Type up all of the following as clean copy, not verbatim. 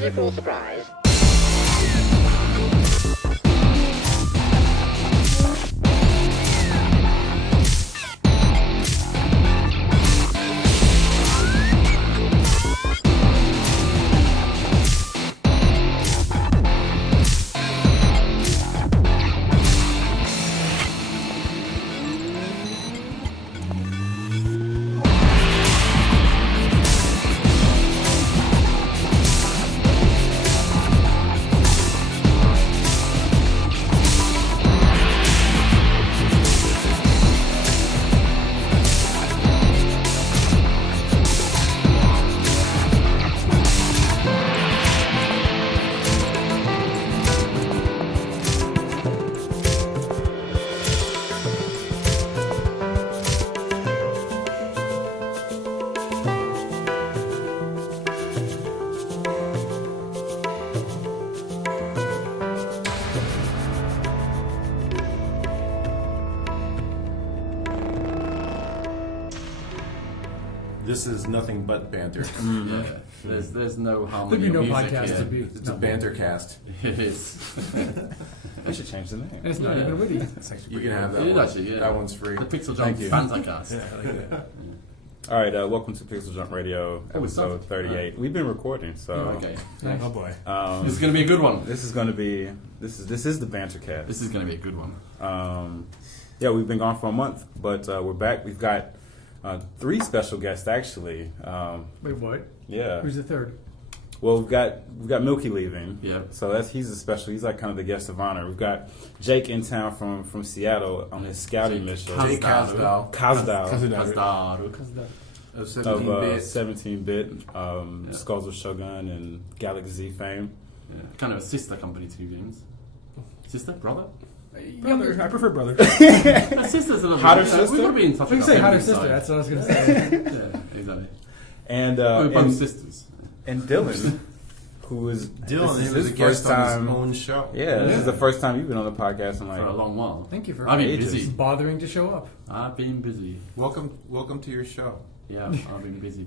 musical surprise. This is nothing but banter. Yeah. There's no harmony. There'd be no music podcast here. to be. It's a Bantercast. It is. I should change the name. And it's not even witty. You can have that It is one. actually, yeah. That one's free. The PixelJunk Thank you. Bantercast. Yeah, I like that. All right, welcome to PixelJunk Radio, episode it's 38. We've been recording, so Okay. Nice. Oh boy. This is going to be a good one. this is going to be this is the Bantercast. This is going to be a good one. Yeah, we've been gone for a month, but we're back. We've got 3 special guests actually. Wait, what? Yeah. Who's the third? Well, we've got Milky leaving. Yeah. So he's a special. He's like kind of the guest of honor. We've got Jake in town from Seattle on his scouting mission. Jake Kazdal. Kazdal. Kazdal. Of Of 17-bit. 17-bit, Skulls of Shogun and Galak-Z fame. Yeah. Kind of a sister company to games. Sister? Brother? Brother. I prefer brother. My sister's a little Hotter bit. sister? We've got to be in touch We with can say our hotter feminine sister. side. That's what I was going to say. Yeah, exactly. And We're both and, sisters. and Dylan, who is Dylan, this he is was a his guest first on his time. own show. Yeah, this is the first time you've been on the podcast in For a like long while. Thank you for I've been ages. busy. bothering to show up. I've been busy. Welcome to your show. Yeah, I've been busy.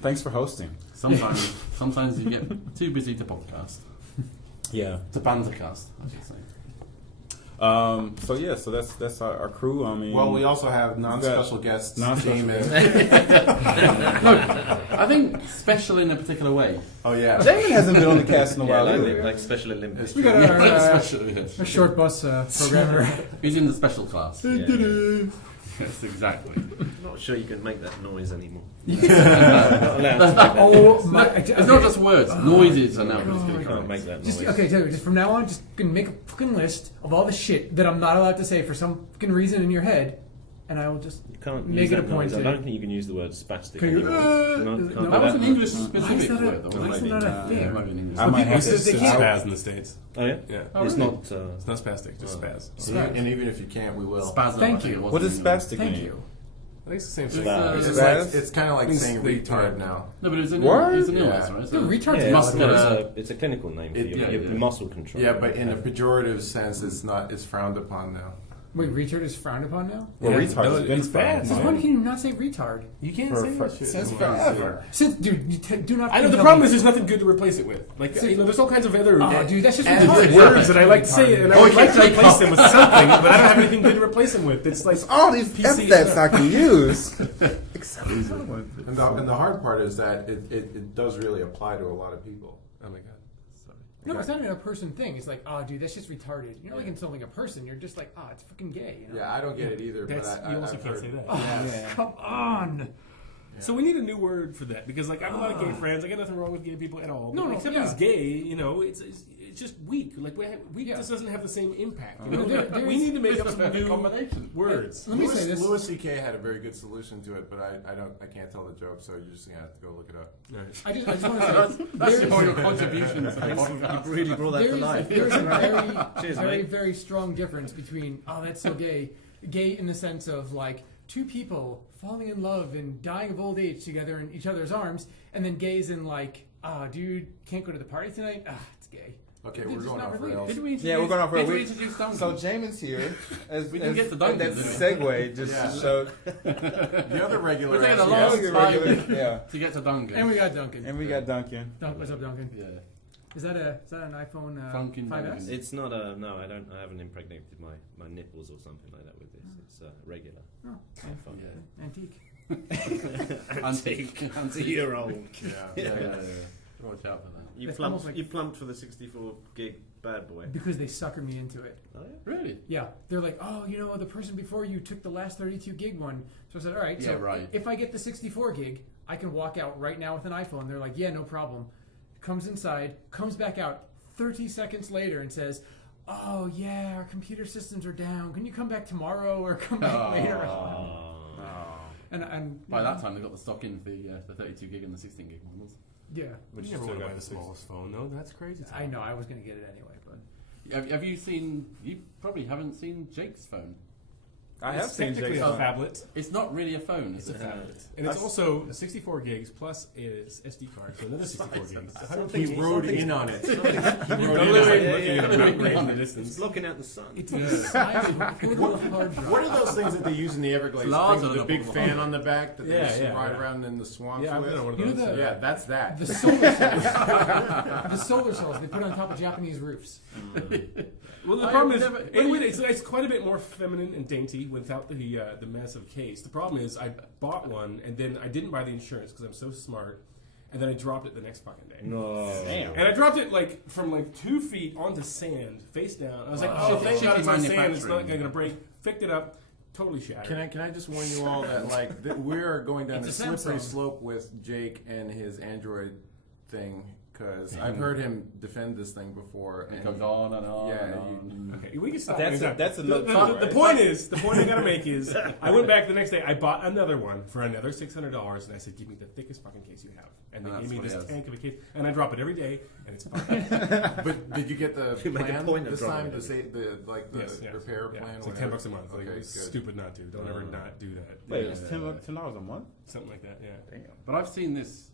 Thanks for hosting. Sometimes you get too busy to podcast. Yeah. To Bantercast, I should say. So that's our crew. I mean, Well, we also have non-special guests. Non-special Damon. I think special in a particular way. Oh yeah. Damon hasn't been on the cast in a while like, either. like Special Olympics. We got Special, yes. our short bus programmer. He's in the special class. Yeah. Yes, exactly. Not sure you can make that noise anymore. Oh my! It's not just words. Noises are now Oh, just You going can't make that noise. Just okay, tell you, just from now on, just gonna make a fucking list of all the shit that I'm not allowed to say for some fucking reason in your head, and I will just You can't make use it a that point noise. I to. don't think you can use the word spastic Can you- anymore. no, Can't do That was an that. English Why is specific that word. why is that not a thing? It might be an English. I might have Because to. they can't- spaz in the States. Oh yeah? Yeah. Oh, It's really? not... It's not spastic, just spaz. And even if you can't, we will. Spasm. Thank I think you. it was What in does English. spastic Thank mean? you. I think it's the same It's, thing. Spaz. It's, it's kind of like Means saying they- retard now. No, but it's an Word? illness, Yeah. right? The retard's Yeah, muscular- it's a clinical name for It- your, yeah, your yeah. muscle control. Yeah, but in a pejorative sense, it's frowned upon now. Wait, retard is frowned upon now? Well, Yeah. retard No, has been it's bad. frowned Since upon. when can you not say retard? You can't For- say for- that shit. since anymore. forever. Since, dude, do not. I know the tell problem me- is there's nothing good to replace it with. Like, So- there's all kinds of other Oh, dude, that's just and- retarded. words that I like to say, and I would like to take replace them with something, but I don't have anything good to replace them with. It's like All these PC epithets I can use. Except for someone. And the hard part is that it does really apply to a lot of people. oh my god. No, it's not even a person thing. It's like, oh, dude, that's just retarded. You're not like insulting a person. You're just like, oh, it's fucking gay. You know? Yeah, I don't get it either. That's but you also I've can't heard- say that. Oh, come on. So we need a new word for that because like I have a lot of gay friends. I got nothing wrong with gay people at all. No, But no, except yeah. he's gay. You know, it's just weak. Like we Yeah. just doesn't have the same impact. You know? There We is- need to make up some new combination. words. Let me say this. Louis C.K. had a very good solution to it, but I can't tell the joke, so you're just gonna have to go look it up. I just want to say, That's all your contributions. You really brought that to life. there's a Cheers, very mate. very strong difference between, oh, that's so gay. Gay in the sense of like two people falling in love and dying of old age together in each other's arms, and then gays in like, ah, dude, can't go to the party tonight. Ah, it's gay. Okay, They're we're just going not off related. rails. Did we introduce, Yeah, we're going off rails. Did we We- introduce Duncan? So Jamin's here. As, We didn't get to Duncan, That did we? segue just Yeah. showed. The other regular. We're taking a ass long guest- Yeah, regular, yeah. to get to Duncan. And we got Duncan. And we got Duncan. What's up, Duncan? Yeah. Is that an iPhone Funkin' 5S? It's not a no. I haven't impregnated my nipples or something like that with this. It's regular. Oh, iPhone. Yeah. antique. Antique. Antique. Year old. Yeah. Watch out for that. You It's plumped. almost like- You plumped for the 64 gig bad boy. Because they sucker me into it. Oh, yeah? Really? Yeah, they're like, oh, the person before you took the last 32 gig one. So I said, all right, Yeah, so right. if I get the 64 gig, I can walk out right now with an iPhone. They're like, yeah, no problem. Comes inside, comes back out 30 seconds later and says, oh, yeah, our computer systems are down. Can you come back tomorrow or come back later? And By that time, they got the stock in for the 32 gig and the 16 gig models. yeah, But you never want to buy the smallest phone, though. That's crazy. I know. I was going to get it anyway, but Have you seen? You probably haven't seen Jake's phone. I have It's seen technically Jake's a phone. phablet. It's not really a phone. It's a phablet. And it's also 64 gigs plus is SD card, so another 64 gigs. He rode in on it. Looking at it from the It's distance. blocking out the sun. it's a hard drive. What are those things that they use in the Everglades? It's larger Things with than the a big bubble. fan on the back that they Yeah, just yeah, ride yeah. around in the swamps Yeah, I've with? been on one of You know those. the- Yeah, that's that. The solar cells. The solar cells they put on top of Japanese roofs. Well, the problem is, it's quite a bit more feminine and dainty without the massive case. The problem is, I bought one and then I didn't buy the insurance because I'm so smart, and then I dropped it the next fucking day. No. Damn. And I dropped it from 2 feet onto sand, face down. I was like, oh, Shitty- thank God it's shitty on sand. It's not manufacturing. going to break. Picked it up, totally shattered. Can I just warn you all that we're going down a It's a slippery Samsung. slope with Jake and his Android thing because I've heard him defend this thing before. It goes on and on. Yeah, and on. Okay, we can stop. That's anytime. that's a The, note the, too, the, the right? point I gotta make is, I went back the next day. I bought another one for another $600, and I said, "Give me the thickest fucking case you have." And they And gave me that's this what he tank of a case, and I drop it every day, and it's fine. But did you get the You make a plan point of this dropping time? it. To say the Yes, yes. repair Yeah, plan? it's like whatever? $10 a month. Like, Okay, it's good. stupid not to. Don't ever not do that. Wait, Yeah, it's $10 a month? something like that. Yeah. Damn. But I've seen this,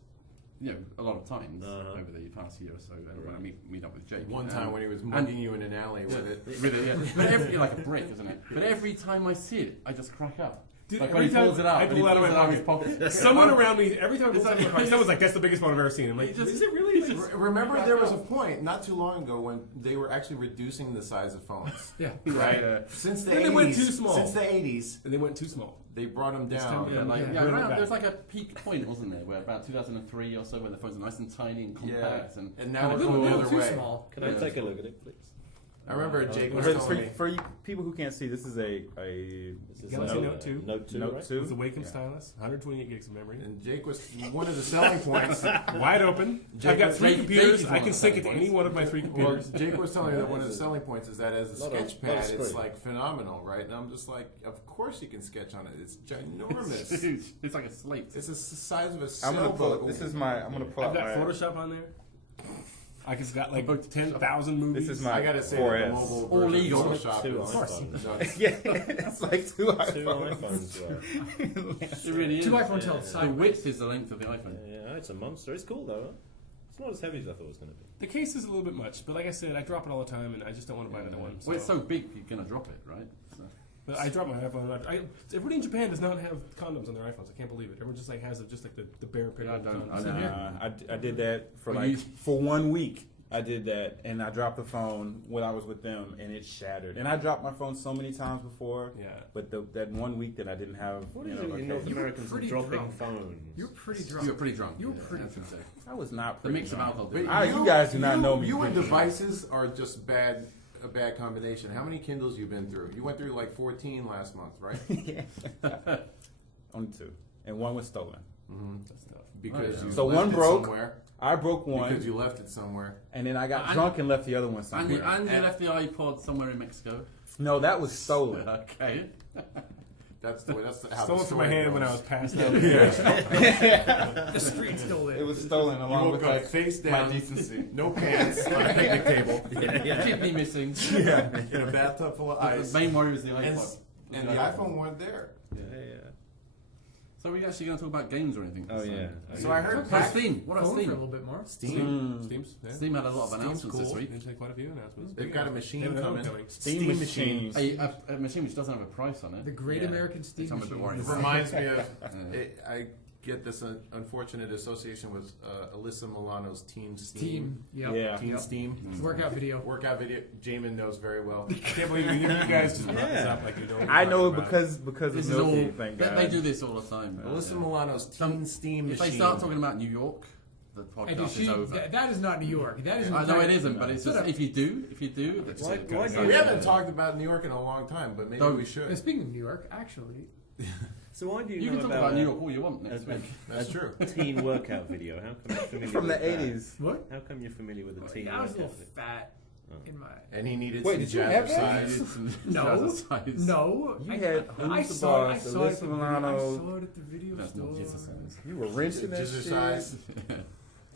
a lot of times Uh-huh. over the past year or so. When I meet up with Jake. One time when he was mugging you in an alley with it. With it, yeah. But every, like a brick, isn't it? But every time I see it, I just crack up. Dude, Like every when he time pulls it out, I and he pull it out of pulls my it out of his pocket. Someone around me, every time I pull It's it out of my like- pocket, someone's like, "That's the biggest phone I've ever seen." I'm like, He just- "Is it really?" he just- Remember, there was a point not too long ago when they were actually reducing the size of phones. Yeah. Right? Since the Then 80s, they went too small. Since the 80s, And they went too small. they brought them It's down. time Yeah, like, Yeah. yeah, Bring it around, back. there's like a peak point, wasn't there, where about 2003 or so, where the phones are nice and tiny and compact. Yeah. And And now A we're little, going the little other too way. small. Can I take a look at it, please? I remember Jake was For, telling me. for you people who can't see, this is a This is Galaxy a Note 2. Note 2, Note right? 2. With the Wacom Yeah. stylus, 128 gigs of memory, And Jake was one of the selling points. wide open. Jake I've got was- 3 Jake computers. is I one can of the sync it to selling any points. one of my 3 Well, computers. Jake was telling me that one of the selling points is that as a Lot of- sketch lot of pad, it's screen. like phenomenal, right? And I'm just like, of course you can sketch on it. It's It's ginormous. huge. It's like a slate. It's the size of a I'm gonna pull. sailboat. This is my. I'm gonna pull I've out got my. Photoshop on there. I've got like 10,000 movies. This is my I gotta say, 4S. the mobile All version legal. of Photoshop Two is iPhones. nuts. Yeah, it's like two Two iPhones. iPhones. It really is. 2 iPhones held The sideways. width is the length of the iPhone. Yeah, it's a monster. It's cool though. Huh? It's not as heavy as I thought it was going to be. The case is a little bit much, but like I said, I drop it all the time, and I just don't want to buy another one. Well, it's so big, you're gonna drop it, right? So. But I drop my iPhone. Everybody in Japan does not have condoms on their iPhones. I can't believe it. Everyone just like has just like the bare picture. Yeah, I don't- I condoms. I did that for Well, like you- for 1 week. I did that, and I dropped the phone when I was with them, and it shattered. And I dropped my phone so many times before, Yeah. but that 1 week that I didn't have, What you is know, it a with case. North You were Americans pretty dropping drunk. phones? You were pretty You drunk. were pretty drunk. You were yeah, pretty I should say. I was not. The pretty mix of drunk. alcohol. But did it. You guys do not know me. You and drinking. devices are just a bad combination. How many Kindles you been through? You went through like 14 last month, right? Only 2, and 1 was stolen. That's tough. Because Oh, yeah. you So left one it broke. somewhere. I broke one, Because you left it somewhere. and then I got And- drunk and left the other one And somewhere. you left the iPod somewhere in Mexico. No, that was stolen. Okay. That's the way. That's how Stole the it from my story hand when I goes. was passed out. The street stole It it. was stolen You along woke with up like face my down, decency. no pants, on a picnic table, Kidney missing. yeah, in a bathtub full of ice, The main worry was the and, iPod. and the iPhone weren't there. Yeah. So are we actually going to talk about games or anything? Oh yeah. So I heard So Steam. What about Phone for a Steam? little bit more. Steam. Steam's. Yeah. Steam had a lot of Steam's announcements this cool. week. They've had quite a few announcements. They've got a machine They have another coming. coming. Steam machines. A machine which doesn't have a price on it. The Great Yeah. American Steam Which I'm a bit Machine. worried It about. reminds me of. Yeah. get this unfortunate association with Alyssa Milano's Team Steam. Team. Yep. Yeah. Team Yep. Steam. Workout video. Workout video. Jamin knows very well. I can't believe you guys just brought this up like you don't. I know about because This of is all. Milky. Thank God. They do this all the time. Alyssa Milano's Team Steam If machine. they start talking about New York, the And podcast is over. that is not New York. That is. I know it isn't, but it's Shut just up. if you do, it's Why do we you- haven't talked about New York in a long time, but maybe we should. Speaking of New York, actually, So why do you You know can talk about about New York all you want next a- week. That's true. teen workout video? How come you're familiar From the with that? 80s. what? How come you're familiar with the teen I was a workout little video? fat Oh. in my. And he needed Wait, some did you have that? jazzercise. No, no. You I had I Who's the saw it. I Boss, saw it at Alyssa the Milano. I saw it at the video That's store. not jazzercise. You were rinsing that shit. Jazzercise.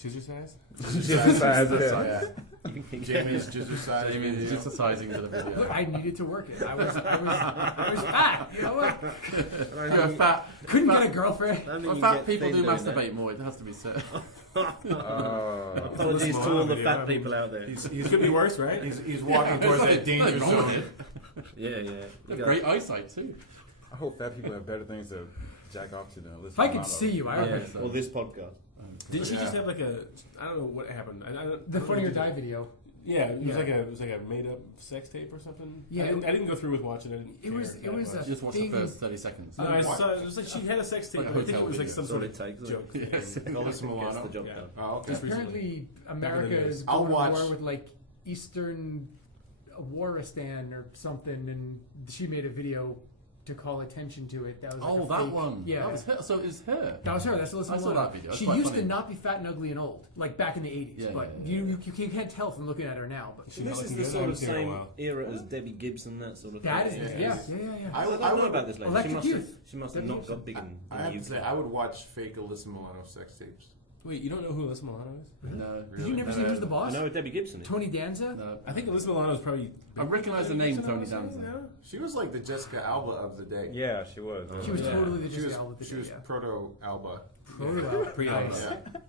Jazzercise? Jazzercise, yeah. Jamie's jazzercise. Jamie's video. exercising to the Look, video. I needed to work it. I was fat. You know what? You're fat. Couldn't get a girlfriend. Well, fat people do masturbate more. It has to be said. Apologies to all the fat people out there. It could be worse, right? He's walking towards that danger Nothing wrong with zone. it. Yeah, yeah. They You have got- great eyesight too. I hope fat people have better things to jack off to than Alyssa If I could Milano. see you, I would. Yeah, well, this podcast. Didn't she just Yeah. have like a? I don't know what happened. I The Funny or Die video. Yeah, it was Yeah. like a made up sex tape or something. Yeah, I didn't go through with watching it. I didn't It was- care it was that a- Just watch the Thing- first 30 seconds. much. No, I saw it was like she had a sex tape. Like a but I think hotel it was like video. some That's sort all of it takes, joke. Yes. Alyssa Milano. Gets the job Yeah. done. Oh, okay. Just recently. Apparently, Back in the America days. is I'll going to watch- war with like Eastern Waristan or something, and she made a video to call attention to it. That was like Oh, a that fake- one. Yeah, That was her. So it's her. that was her. That's Alyssa I saw Milano. that video. It's She quite used funny. to not be fat and ugly and old, like back in the 80s. Yeah, but yeah, you can't tell from looking at her now. But She's This not is looking the good. I sort haven't of seen her in a same while. era as Debbie Gibson, that sort of that is, thing. yeah. I I don't I know would- about this lady. She Electric must Youth. have, she must have Debbie not got big in I have the to say, UK. I would watch fake Alyssa Milano sex tapes. Wait, you don't know who Alyssa Milano is? No. Did you never see Who's the I Boss? know Debbie Gibson is. Tony Danza. No. I think Alyssa Milano is probably. I recognise the name Tony Danza. She was like the Jessica Alba of the day. Yeah, she was. She was Yeah. totally the She Jessica was, Alba. she was proto Alba. Pre-Alba. Yeah.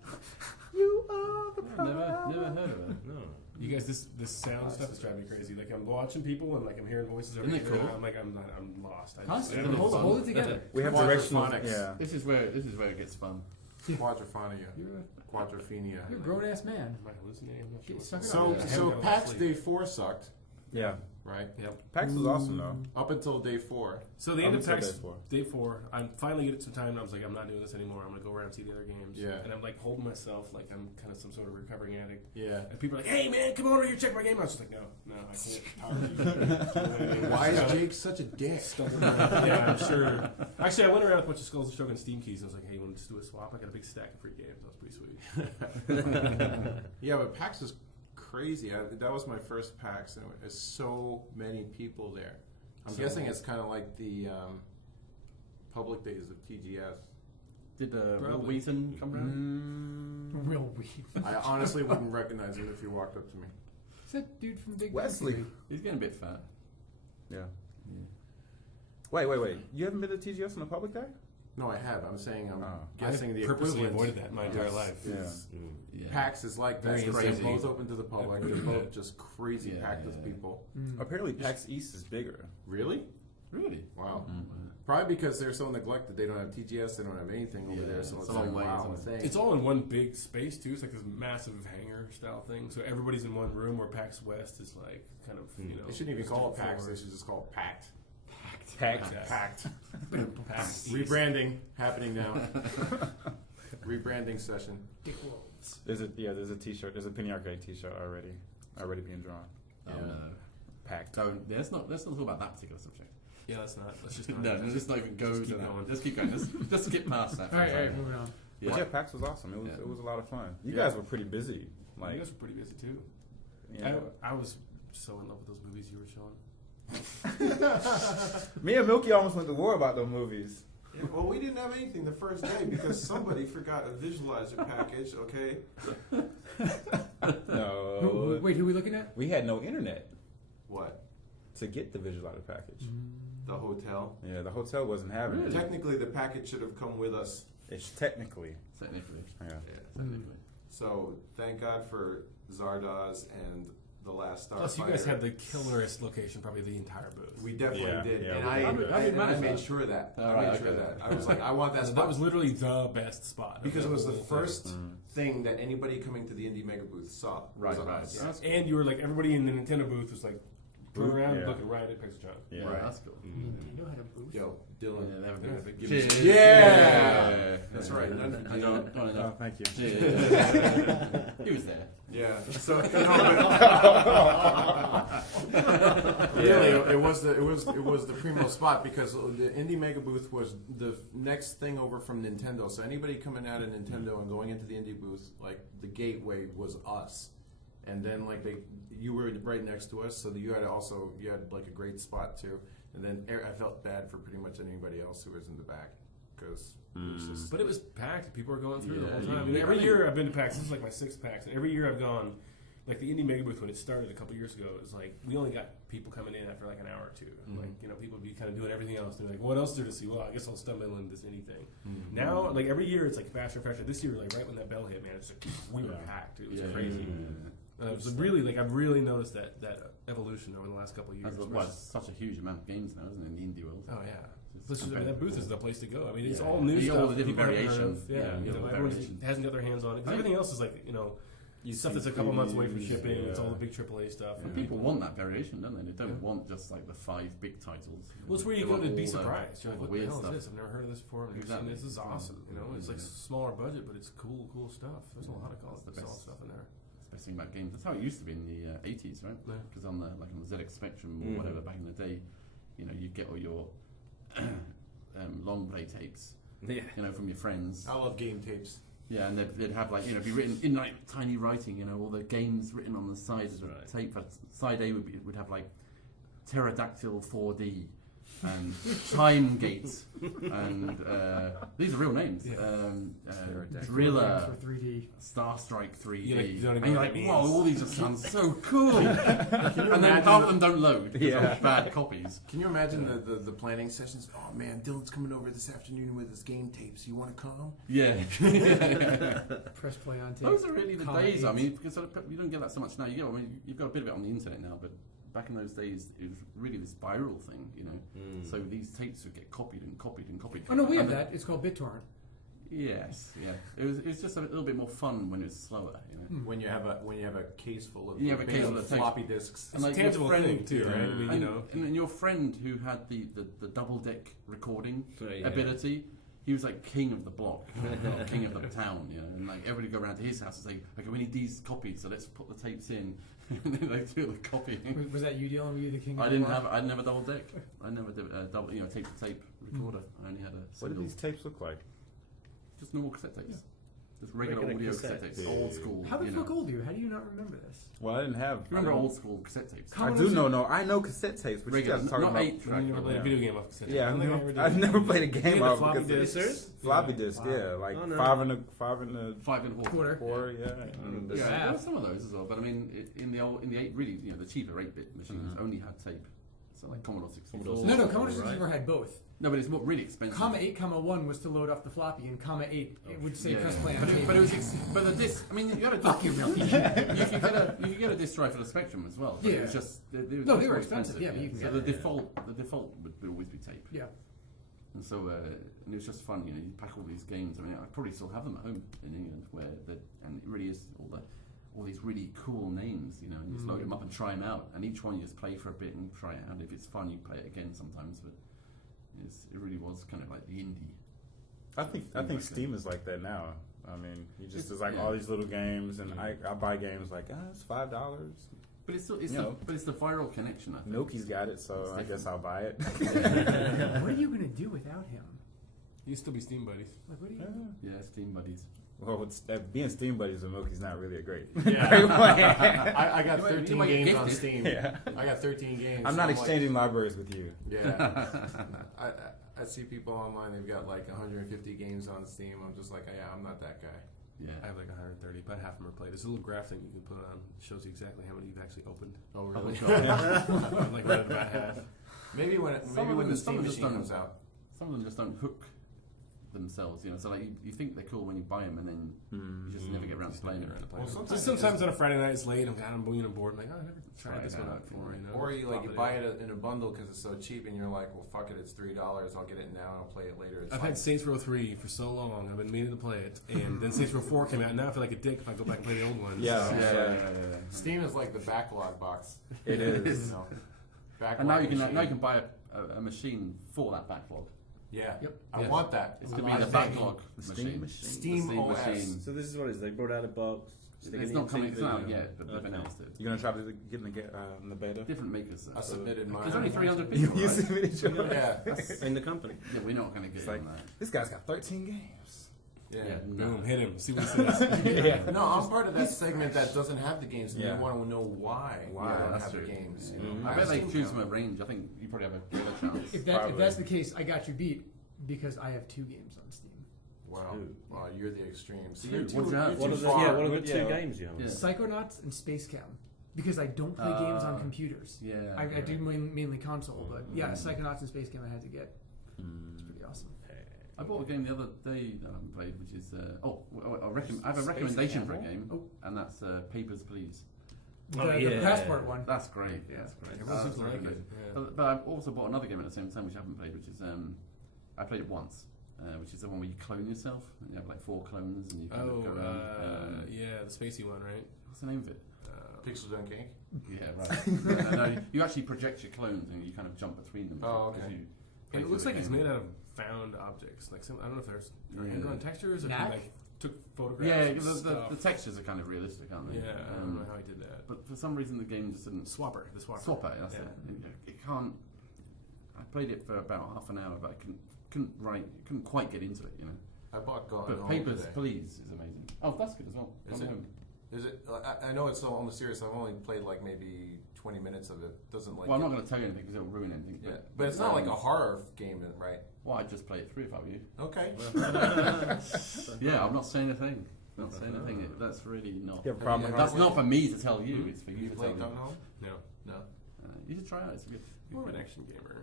You are the Never heard of her. No. You guys, this sound stuff is driving me crazy. Like I'm watching people and like I'm hearing voices over Isn't it here. cool? And I'm lost. Constantly. Yeah. Hold it together. We have directional. Quadraphonics. Yeah. This is where it gets fun. Quadrophenia. You're Quadrophenia. a grown ass man. Am I hallucinating? I'm not sure. Suck it So, up. Yeah. so Yeah. PAX Day 4 sucked, Yeah. right? Yep. PAX was awesome though. Up until day 4. So the end of Until PAX day 4. day 4, I finally get some time. And I was like, I'm not doing this anymore. I'm gonna go around and see the other games. Yeah. And I'm like holding myself like I'm kind of some sort of recovering addict. Yeah. And people are like, "Hey man, come over here, check my game." I was just like, "No, I can't." Why is Jake such a dick? Yeah, I'm sure. Actually, I went around with a bunch of Skulls and Shogun Steam keys, and I was like, "Hey, you want to just do a swap?" I got a big stack of free games. That was pretty sweet. Yeah, but PAX is crazy. That was my first PAX, and there's so many people there. I'm So- guessing it's kind of like the public days of TGS. Did Will Probably. Wheaton come around? Real weird. I honestly wouldn't recognize him if you walked up to me. Is that dude from Big Bang Wesley. Theory? He's getting a bit fat. Yeah. Wait. You haven't been to TGS on a public day? No, I have. I'm saying I'm Oh. guessing I the purposely equivalent. avoided that my entire life. is- Yeah. PAX is like that. Very It's crazy. both open to the public. I've They're heard both that. just crazy Yeah, packed yeah, with yeah. people. Apparently PAX East is bigger. Really? Really? Wow. Mm. Probably because they're so neglected. They don't have TGS. They don't have anything over Yeah, there. So it's it's a like, long way, wow, isn't it? thing. It's all in one big space too. It's like this massive hangar style thing. So everybody's in one room. Where PAX West is like kind of you know. They shouldn't even call it different PAX. They floors. should just call it Packed. Packed. Packed. PAX East. Rebranding happening now. Rebranding session. Dick Wolves. There's a T-shirt. There's a Penny Arcade T-shirt already being drawn. Oh Yeah. no. Packed. Don't. Yeah, let's not talk about that particular subject. Yeah, let's not. Let's just not. No, let's not even go just to keep that. going. Just keep going. Just skip past that. All right, moving on. But yeah, PAX was awesome. Yeah. It was a lot of fun. You Yeah. guys were pretty busy. You Like, guys were pretty busy too. yeah. I was so in love with those movies you were showing. Me and Milky almost went to war about those movies. Yeah, well, we didn't have anything the first day because somebody forgot a visualizer package. Okay. No. Wait, who are we looking at? We had no internet What? to get the visualizer package. The hotel. Yeah, the hotel wasn't having it. Technically, the package should have come with us. It's technically. Technically. Yeah. Technically. So thank God for Zardoz and the last Starfighter. Plus, you guys had the killerest location, probably the entire booth. We definitely did, yeah, and I made sure of that. I made sure of that. I was like, I want that spot. That was literally the best spot because it was the first thing that anybody coming to the Indie Mega booth saw. Right. Yeah. And you were like, everybody in the Nintendo booth was like, turn around and looking right at PixelJunk. Yeah. Right. That's cool. Nintendo had a booth. Yo, Dylan. Yeah, they have a bit of a Cheers. give Yeah. That's right. I don't Oh, know. thank you. He was there. Yeah. So it was the primo spot because the Indie Mega booth was the next thing over from Nintendo. So anybody coming out of Nintendo and going into the Indie booth, like the gateway was us. And then like you were right next to us, so that you had like a great spot too. And then I felt bad for pretty much anybody else who was in the back because it was just. But it was packed. People were going through the whole Yeah, time. I mean, every year I've been to PAX. This is like my 6th PAX, and every year I've gone. Like the Indie Mega booth when it started a couple years ago, it was like we only got people coming in after like an hour or two. Like people would be kind of doing everything else. They're like, what else is there to see? Well, I guess I'll stumble into this indie thing. Now, like every year, it's like faster and faster. This year, like right when that bell hit, man, it's like we were packed. It was crazy. It was really like I've really noticed that evolution over the last couple of years. It's such a huge amount of games now, isn't it, in the indie world? Oh yeah. That booth is the place to go. I mean, it's all new all stuff. the different people haven't heard variations. of. Yeah, everyone hasn't got their hands on it. 'Cause everything else is like stuff that's a couple months away from shipping. It's all the big AAA stuff. And people want that variation, don't they? They don't want just like the 5 big titles. Well, it's where you They go want to be all the surprised. You're like, what the weird hell stuff. is this? I've never heard of this before. I've never Exactly. seen this. This is awesome. It's like smaller budget, but it's cool stuff. There's a lot of That's the solid best. stuff in there. That's the best thing about games. That's how it used to be in the 80s, right? Yeah. Because on the ZX Spectrum or whatever back in the day, you get all your long play tapes, from your friends. I love game tapes. Yeah, and they'd have be written in like tiny writing, all the games written on the side of the tape. Side A would have like Pterodactyl 4D and Time Gate, and these are real names. Driller, for 3D. Star Strike 3D. You don't even and you're know like, what that wow, means. all these just sound so cool. And then half of them don't load because they're bad copies. Can you imagine the planning sessions? Oh man, Dylan's coming over this afternoon with his game tapes. You want to come? Yeah. Press play on tape. Those are really the Comma days. 8. I mean, because you don't get that so much now. You've got a bit of it on the internet now, but back in those days, it was really this viral thing, So these tapes would get copied and copied and copied. Oh no, we have that. It's called BitTorrent. Yes, yeah. It was just a little bit more fun when it was slower, When you have a case full of You have a case full of floppy disks. It's like a tangible your friend, thing too, right? I mean, and your friend who had the double deck recording Yeah. ability, he was like king of the block, king of the town, and like everybody would go around to his house and say, okay, we need these copied, so let's put the tapes in, and then they do the copying. Was that you, Dylan? Were you the king? I of didn't the have a double deck. I never did a double, tape to tape recorder. I only had a What do single, these tapes look like? just normal cassette tapes, just regular audio cassette tapes, Yeah. old school. How the fuck old are you? How do you not remember this? Well, I didn't have. You remember old school cassette tapes? I do know. No, I know cassette tapes, but Regular, you guys are talking not about. 8 track. You never played a video game off cassette. Yeah, I don't think I ever did. I've never played a game the off floppy because disks? floppy disk. Wow. Yeah, like Oh, no. five and a 5 and a quarter. quarter. Yeah. And Yeah, this- there were some of those as well, but I mean, in the 8, really, the cheaper 8-bit machines only had tape. So like Commodore 64. No, Commodore 64 had both. No, but it's more really expensive. Comma 8, comma 1 was to load off the floppy, and comma 8 it would say press play on tape. But it was but the disc. I mean, you got to Fuck you, Milky. you could get a disc drive for the Spectrum as well. But Yeah. it was just they were No, much they were more expensive, yeah, but you can so get the it. default would always be tape. Yeah. And so and it was just fun, you pack all these games. I mean, I probably still have them at home in England, and it really is all these really cool names, and you just load them up and try them out. And each one you just play for a bit and try it out. If it's fun, you play it again sometimes. But it really was kind of like the indie. I think Steam is like that now. I mean, there's like yeah. all these little games, and I buy games like it's $5. But it's the viral connection. I think. Milky's got it, so It's I guess I'll buy it. What are you gonna do without him? You still be Steam buddies. Like, what are you? Yeah, Steam buddies. Well, being Steam buddies with Milky's not really a great. I got You 13 might get games on gifted. Steam. Yeah. I got 13 games. I'm so not like- exchanging libraries with you. Yeah. I see people online, they've got like 150 games on Steam. I'm just like, yeah, I'm not that guy. Yeah. I have like 130, but half of them are played. There's a little graph thing you can put on, shows you exactly how many you've actually opened. Oh, Oh, really? I'm like right at about half. Maybe when Some of the them Steam just machine don't- comes out. Some of them just don't hook themselves. You know, so like you think they're cool when you buy them, and then you just never get around to playing them. Well, Sometimes on a Friday night it's late. I'm being bored. I'm like, oh, I never tried this one out before. You know, or you buy it in a bundle because it's so cheap, and you're like, well, fuck it, it's $3. I'll get it now and I'll play it later. I've had Saints Row 3 for so long. I've been meaning to play it, and then Saints Row 4 came out. And now I feel like a dick if I go back and play the old ones. Yeah. Steam is like the backlog box. It is. You know, And now you can machine. buy a machine for that backlog. Yeah. Yep. I want that. It's going to be the backlog machine. Steam The OS. machine. So this is what it is. They brought out a box. It's not coming. It's not out yet, but they've announced it. You're gonna try to get in the beta. Different makers. I submitted mine. There's only 300 people. You Right? submitted yours. Yeah. in the company. Yeah, we're not going to get It's like, on that. this guy's got 13 games. Yeah. Boom, hit him. See what he says. No, I'm part of that segment that doesn't have the games, and Yeah. you want to know why we don't that's have true. the games. Yeah. You know? I bet they Steam choose count. from a range. I think you probably have a better chance. If Probably. that's the case, I got you beat because I have 2 games on Steam. Wow. Wow, you're the extreme. So Two. you're too, What's that? you're What too are the far. what are the two Yeah. games you have? Yeah. Psychonauts and Space Cam. Because I don't play games on computers. Yeah. I do mainly console, but yeah, Psychonauts and Space Cam I had to get. It's pretty awesome. I bought a game the other day that I haven't played, which is I have a recommendation for a game, and that's Papers, Please. The passport one. That's great. Yeah, that's great. Everyone seems to That's like really it. good. Yeah. But I've also bought another game at the same time, which I haven't played, which is I played it once, which is the one where you clone yourself. And you have like 4 clones, and you kind of go around. Yeah, the spacey one, right? What's the name of it? PixelJunk Inc. Yeah, right. No, you actually project your clones and you kind of jump between them. Oh, because okay. you And play it looks through like the it's game. made out of found objects. Like I don't know if there's hand-drawn textures or if Knack? he like took photographs. Yeah, of the stuff. textures are kind of realistic, aren't they? Yeah, I don't know how he did that. But for some reason, the game just didn't Swapper, the swapper. swap it. That's Yeah. it. It can't. I played it for about half an hour, but I couldn't quite get into it. You know. I bought Gone But Home Papers, today. Please is amazing. Oh, that's good as well. Is Gone it? Home. Is it? I know it's almost serious. I've only played like maybe 20 minutes of it. Doesn't like. Well, I'm not going to tell you anything because it'll ruin anything. Yeah, but it's not like a horror game, right? Well, I'd just play it through if I were you. Okay. Yeah, I'm not saying a thing. Not saying a thing. That's really not. You have a problem with That's hardware? not for me to tell you. It's for You you to tell played me. Gone Home? No, No. You should try it. It's good. more of an action gamer.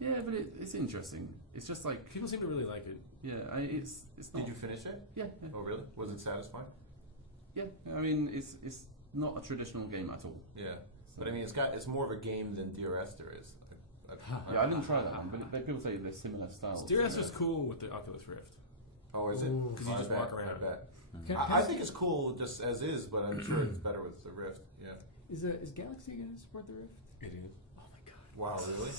Yeah, but it's interesting. It's just like People seem to really like it. yeah, it's not. Did you finish it? Yeah, Oh, really? Was it satisfying? yeah. I mean, it's not a traditional game at all. Yeah. But I mean, it's more of a game than DRS there is. Yeah, I didn't try that one, but people say they're similar styles. Steer's just cool with the Oculus Rift. Oh, is it? Ooh. 'Cause you I just bet, walk around. I bet. Can I think it's cool just as is, but I'm sure it's better with the Rift. Yeah. is Galak-Z going to support the Rift? It is. Oh my god. Wow, really?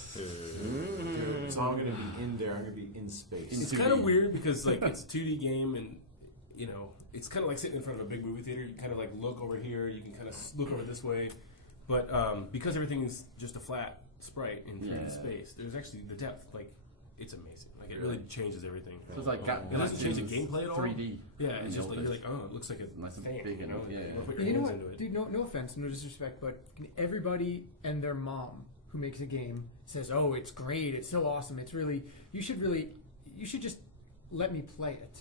Dude, so I'm gonna be in there. I'm gonna be in space. In It's 2D. kind of weird because like it's a 2D game and you know it's kind of like sitting in front of a big movie theater. You kind of like look over here. You can kind of look over this way, but because everything is just a flat sprite in 3D Yeah. space, there's actually the depth. Like it's amazing. Like it really changes everything. So it's like It doesn't change the gameplay at all. 3D. Yeah, in it's the just like old you're days. like, oh, it looks like a Nice and thing, big you and- know? yeah. You wanna put You your know hands what, into it. dude? No offense, no disrespect, but everybody and their mom who makes a game says, "Oh, it's great, it's so awesome, it's really." You should just let me play it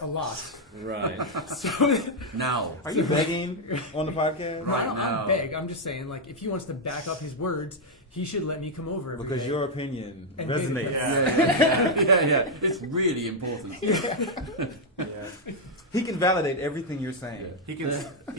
a lot. Right. So Now. Are you begging on the podcast? Right. I don't now. beg. I'm just saying, like, if he wants to back up his words, he should let me come over every Because day. your opinion And resonates. Yeah. It's really important. He can validate everything you're saying. He can.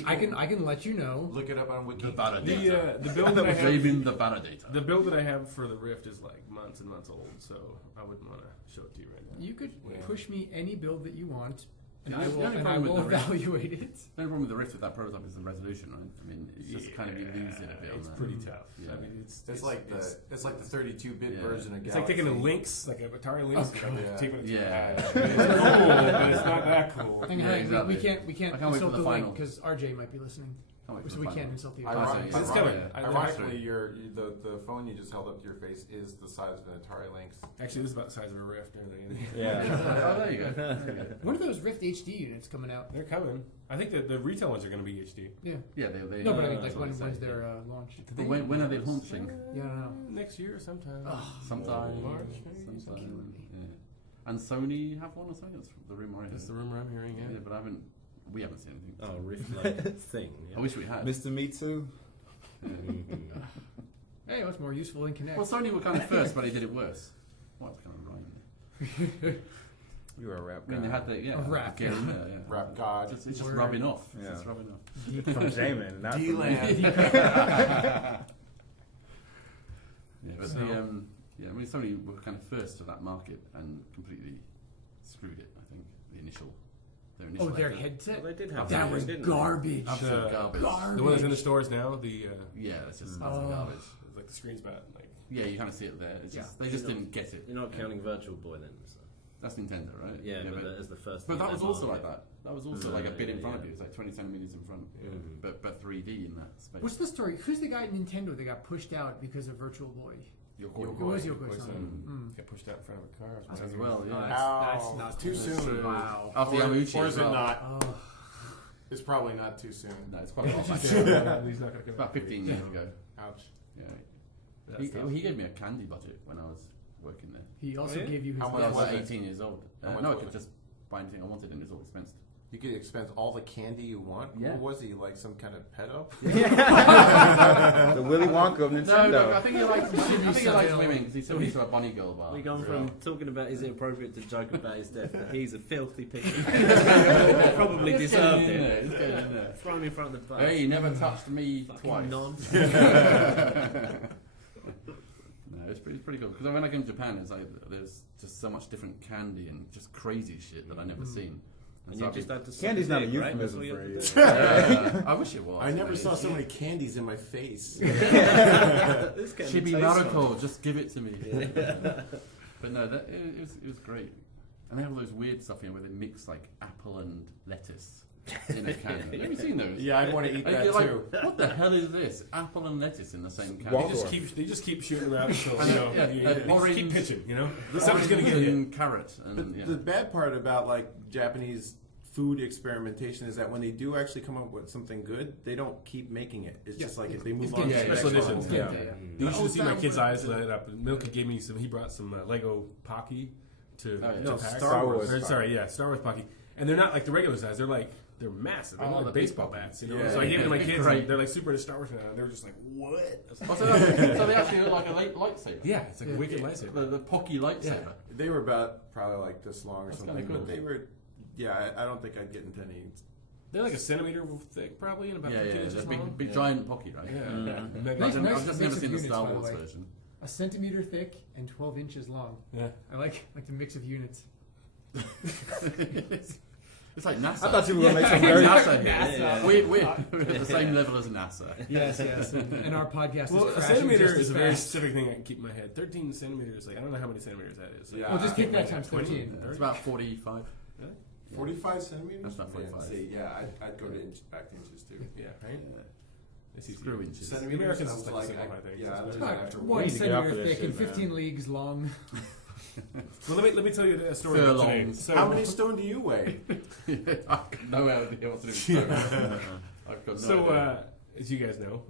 I can let you know. Look it up on Wiki. The validator. The build that I have, Jabin the validator. the build that I have for the Rift is like months and months old, so I wouldn't want to show it to you right now. You could Yeah. push me any build that you want, and The I only will, and I problem with will the Rift- evaluate it. The only problem with the Rift with that prototype is the resolution, right? I mean, it's just kind of you lose it a bit. It's on that. pretty tough. Yeah. I mean, it's like the 32-bit Yeah. version of It's like Galaxy. taking a Lynx, like a Atari Lynx, Oh, and God. taping it to Yeah. your eye. It's cool, but it's not that cool. Hang on, Yeah, we exactly. can't I can't wait insult for the the link final. because RJ might be listening, Can't wait for so the we final. can't insult the Ironically, It's coming. Ironically, the phone you just held up to your face is the size of an Atari Lynx. Actually, this is about the size of a Rift. And everything. Yeah. Oh, there you go. There you go. When are those Rift HD units coming out? They're coming. I think that the retail ones are going to be HD. Yeah. Yeah, they. No, but I mean, that's like, what when's they say. their launch? But when are they launching? Yeah, I don't know. Next year sometime. Sometime. March, maybe. Sometime. Yeah. And Sony have one or something? That's the rumor. That's the rumor I'm hearing. Yeah, Yeah. but we haven't seen anything. Oh, Rift like thing. I Yeah. wish we had. Mr. Me Too. Hey, what's more useful than Kinect? Well, Sony were kind of first, but they did it worse. Well, it's kind of right. You were a rap I guy. mean, they had the A rap the gear in guy. there, yeah. Rap god. It's just Word. rubbing off. It's Yeah. just rubbing off. From Jamin, not from me. D-Land. Yeah, but So- I mean, Sony were kind of first to that market and completely screwed it. I think their initial. Oh, their effort. headset? Well, they did have That that, was didn't they? garbage. Absolute The- garbage. The one that's in the stores now, the Yeah, it's just Oh. garbage. it's like the screen's bad. Like Yeah, you kind of see it there. It's Yeah. just, they just didn't get it. You're not counting Virtual Boy then. So. That's Nintendo, right? Yeah, but that is the first. But thing that in was their also market. like that. That was also Mm, like a bit in yeah, front of yeah. you. It's like 20 centimeters in front, Mhm. but 3D in that space. What's the story? Who's the guy at Nintendo that got pushed out because of Virtual Boy? Yoko. It was Yoko Poison Sano. got pushed out in front of a car. As well, yeah. That's not too cool. soon. Wow. After Yamauchi Or as is it well. not? Oh. It's probably not too soon. No, it's quite a while back. He's not going to come About 15 years ago. Ouch. Yeah. That's tough. He gave me a candy budget when I was working there. He also yeah? gave you his How When I much was was like it? 18 years old. How much No, I was could it? just buy anything I wanted and it was all expensed. You could expense all the candy you want? Yeah. What was he, like some kind of pedo? The Willy Wonka of Nintendo. No, I think he likes Seville. swimming because he took me to a bunny girl bar. We've gone from talking about is it appropriate to joke about his death to he's a filthy pig. Probably It's deserved getting in there, it. it's getting in there. Throw him in front of the bus. Hey, you never touched me Fucking twice. nonce. No, it's pretty cool. Because when I came to Japan, it's like there's just so much different candy and just crazy shit that I never seen. And so you I've just been- had to suck Candy's his not a dick, right? That's euphemism what you for had you. to do. I wish it was. I never really. saw so many candies in my face. This can Chibi taste Naruto, just give it to me. But no, it was great. And they have all those weird stuff, where they mix like apple and lettuce in a can. Have you seen those? Yeah, I'd want to eat And that you're like, too. what the hell is this? Apple and lettuce in the same can. Waldorf. They just keep shooting around until And, you yeah, you and just orange- keep pitching. Something's gonna get you. and carrot. And, yeah. The bad part about like Japanese food experimentation is that when they do actually come up with something good, they don't keep making it. It's just like if they move it's on to getting the special next editions, one. yeah. Mm. You should see my Star kid's Wars. eyes light up. And Milky gave me some. He brought some Lego Pocky to Oh, yeah. to No, pack. Star Wars. Or, sorry, yeah, Star Wars Pocky. And they're not like the regular size. They're massive. They're Oh, like the baseball big bats. Yeah. So I gave it to my kids. Great. And they're like super into Star Wars now. And they were just like, what? Oh, so they actually look like a lightsaber. Yeah, it's like a Yeah. wicked lightsaber. The Pocky lightsaber. They were about probably like this long or That's something. kinda cool. But they were, yeah, I don't think I'd get into any. They're like a centimeter thick, probably, and about Yeah, 15 yeah, inches the long. big giant Pocky, right? Yeah. Mm. Mega- Nice, I've nice just mix never of seen the units, Star by the Wars way. version. A centimeter thick and 12 inches long. Yeah. I like the mix of units. It's like NASA. I thought you were going to make some dirty... NASA. Yeah. We're at the same level as NASA. Yes, yes. And our podcast Well, is a crashing centimeter just is as a very fast. specific thing I can keep in my head. 13 centimeters, like I don't know how many centimeters that is. Like, Yeah. Well, just take that like times 20, 13. 30? It's about 45. 45 centimeters? That's not 45. See, yeah, I'd go to back to inches too. Yeah, right? It's easy. Screw inches. Centimeters Americans sounds is like like, simple, I think. yeah, I It's learned that About after one We need to get out for centimeter this thick and shit, man. 15 leagues long. Well, let me tell you a story about today. Furlongs. So, How many stone do you weigh? I've got no idea what to do with stone. I've got no So, idea. as you guys know,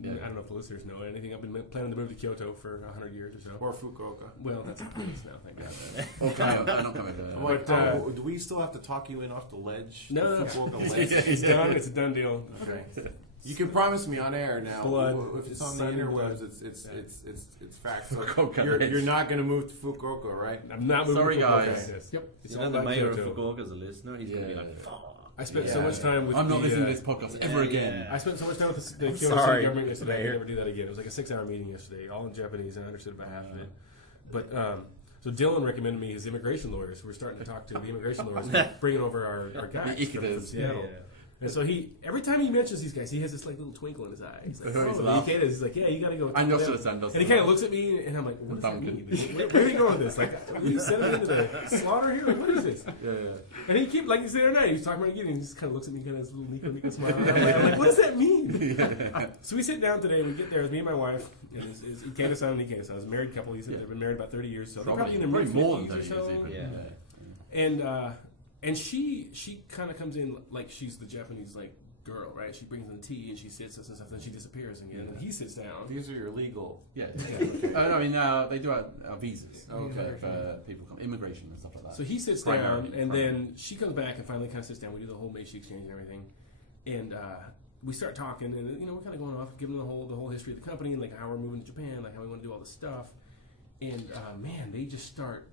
Yeah. I don't know if the listeners know anything. I've been planning to move to Kyoto for 100 years or so. Or Fukuoka? Well, that's in place now, thank God. Okay, I'm not coming I'm to like, But, do we still have to talk you in off the ledge? No, The no. Fukuoka ledge? It's done. It's a done deal. Okay. You can promise me on air now. Blood. If it's on the Sun and interwebs, blood. it's fact. So Fukuoka you're ledge. not going to move to Fukuoka, right? I'm not moving. Sorry, to Fukuoka. guys. Yes. Yep. It's You all know the about mayor of Kyoto. Fukuoka's a listener. He's going to be Yeah. like, fuck. I spent so Yeah. much time with I'm not the, listening to this podcast ever yeah, again. yeah. I spent so much time with the I'm Kyoto sorry, City government yesterday. I Mayor. can never do that again. It was like a 6-hour meeting yesterday, all in Japanese, and I understood about half of it. But so Dylan recommended me his immigration lawyers. We're starting to talk to the immigration lawyers, bringing over our guys The from Ikedas. Seattle. And so every time he mentions these guys, he has this like little twinkle in his eye. He's like, Oh, oh, he's the laughing. Ikedas. He's like, yeah, you got to go. And talk to Yoshida-san them. does And he that. kind of looks at me, and I'm like, what does that Duncan. mean? Where are we going with this? Like, are we sending him into the slaughter here? Like, what is this? Yeah, And he keep like you said the other night, he was talking about it again, and he just kind of looks at me, kind of his little Nico smile. I'm like, what does that mean? So we sit down today. We get there. It's me and my wife, and it's Ikeda-san and Ikeda-san. It's a married couple. They've been married about 30 years, so they're probably in their mid more than 50s or 30 so. years even. Yeah. And she kind of comes in like she's the Japanese like girl, right? She brings in tea and she sits us and stuff. Then she disappears again, and he sits down. These are your legal. Yeah. No, I mean, they do our visas. Okay. For people come, immigration and stuff like that. So he sits Primarily, down, and primarily. then she comes back and finally kind of sits down. We do the whole Meiji exchange and everything, and we start talking, and we're kind of going off, giving the whole history of the company, and like how we're moving to Japan, like how we want to do all this stuff, and man, they just start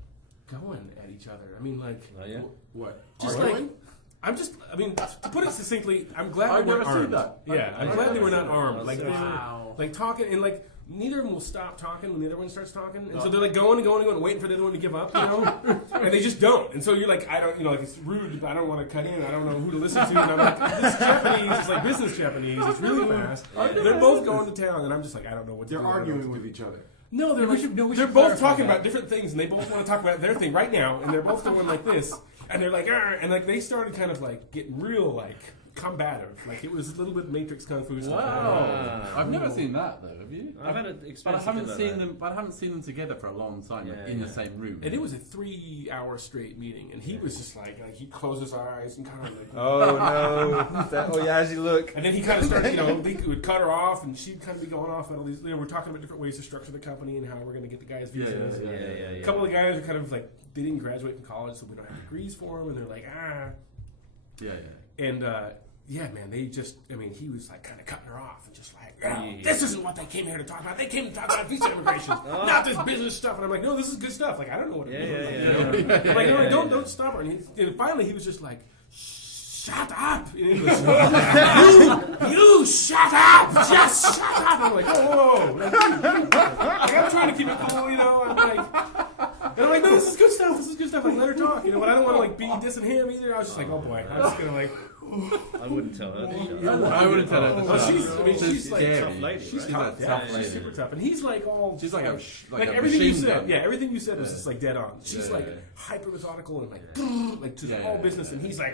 going at each other. I mean, like, Oh, yeah? What? just Arguing? like. I mean, to put it succinctly, I'm glad I've they weren't never seen armed. that. Yeah, I'm I've glad they never were not seen that. armed. Like, they were, Wow. like, talking, and, like, neither of them will stop talking when the other one starts talking. And so they're, like, going and going and going, waiting for the other one to give up, you know? And they just don't. And so you're like, I don't, you know, like, it's rude, but I don't want to cut in. I don't know who to listen to. And I'm like, this is Japanese. It's like business Japanese. It's really fast. They're both going to town, and I'm just like, I don't know what to They're do. I don't know arguing what to with do. each other. No, they're We like, should- no, we they're should both clarify talking that. about different things, and they both want to talk about their thing right now, and they're both going like this, and they're like, "Arr," and like they started kind of like getting real like combative, like it was a little bit Matrix Kung Fu stuff. Wow. I've never seen that though. Have you? I've had an But I experience. haven't like seen that. them. But I haven't seen them together for a long time, like, Yeah, in the yeah. same room. And it was a 3-hour straight meeting, and he was just like he closed his eyes and kind of like. Oh no! That Oyaji look. And then he kind of started, you know, he would cut her off, and she'd kind of be going off on all these. You know, we're talking about different ways to structure the company and how we're going to get the guys' visas. Yeah, A couple of guys are kind of like they didn't graduate from college, so we don't have degrees for them, and they're like, Yeah. And yeah, man, they just, I mean, he was like kind of cutting her off and just like, this isn't what they came here to talk about. They came to talk about visa immigration, not this business stuff. And I'm like, no, this is good stuff. Like, I don't know what it is. Like, I'm like, no, don't stop her. And finally, he was just like, shut up in English. you shut up, just shut up. I'm like, whoa. Like, I'm trying to keep it cool, you know. And I'm like, no, this is good stuff. This is good stuff. Like, let her talk, you know. But I don't want to like be dissing him either. I was just like, oh boy, I'm just gonna like. I wouldn't tell her. to shut up. I wouldn't tell her. Oh, she's like scary. tough lady, She's right? tough. She's a Yeah, tough she's lady. super tough, and he's like all. She's like a like a everything you machine said. gun. Yeah, everything you said was just like dead on. She's Yeah, like yeah. hyper methodical and like to Yeah, all yeah, business, yeah. and he's like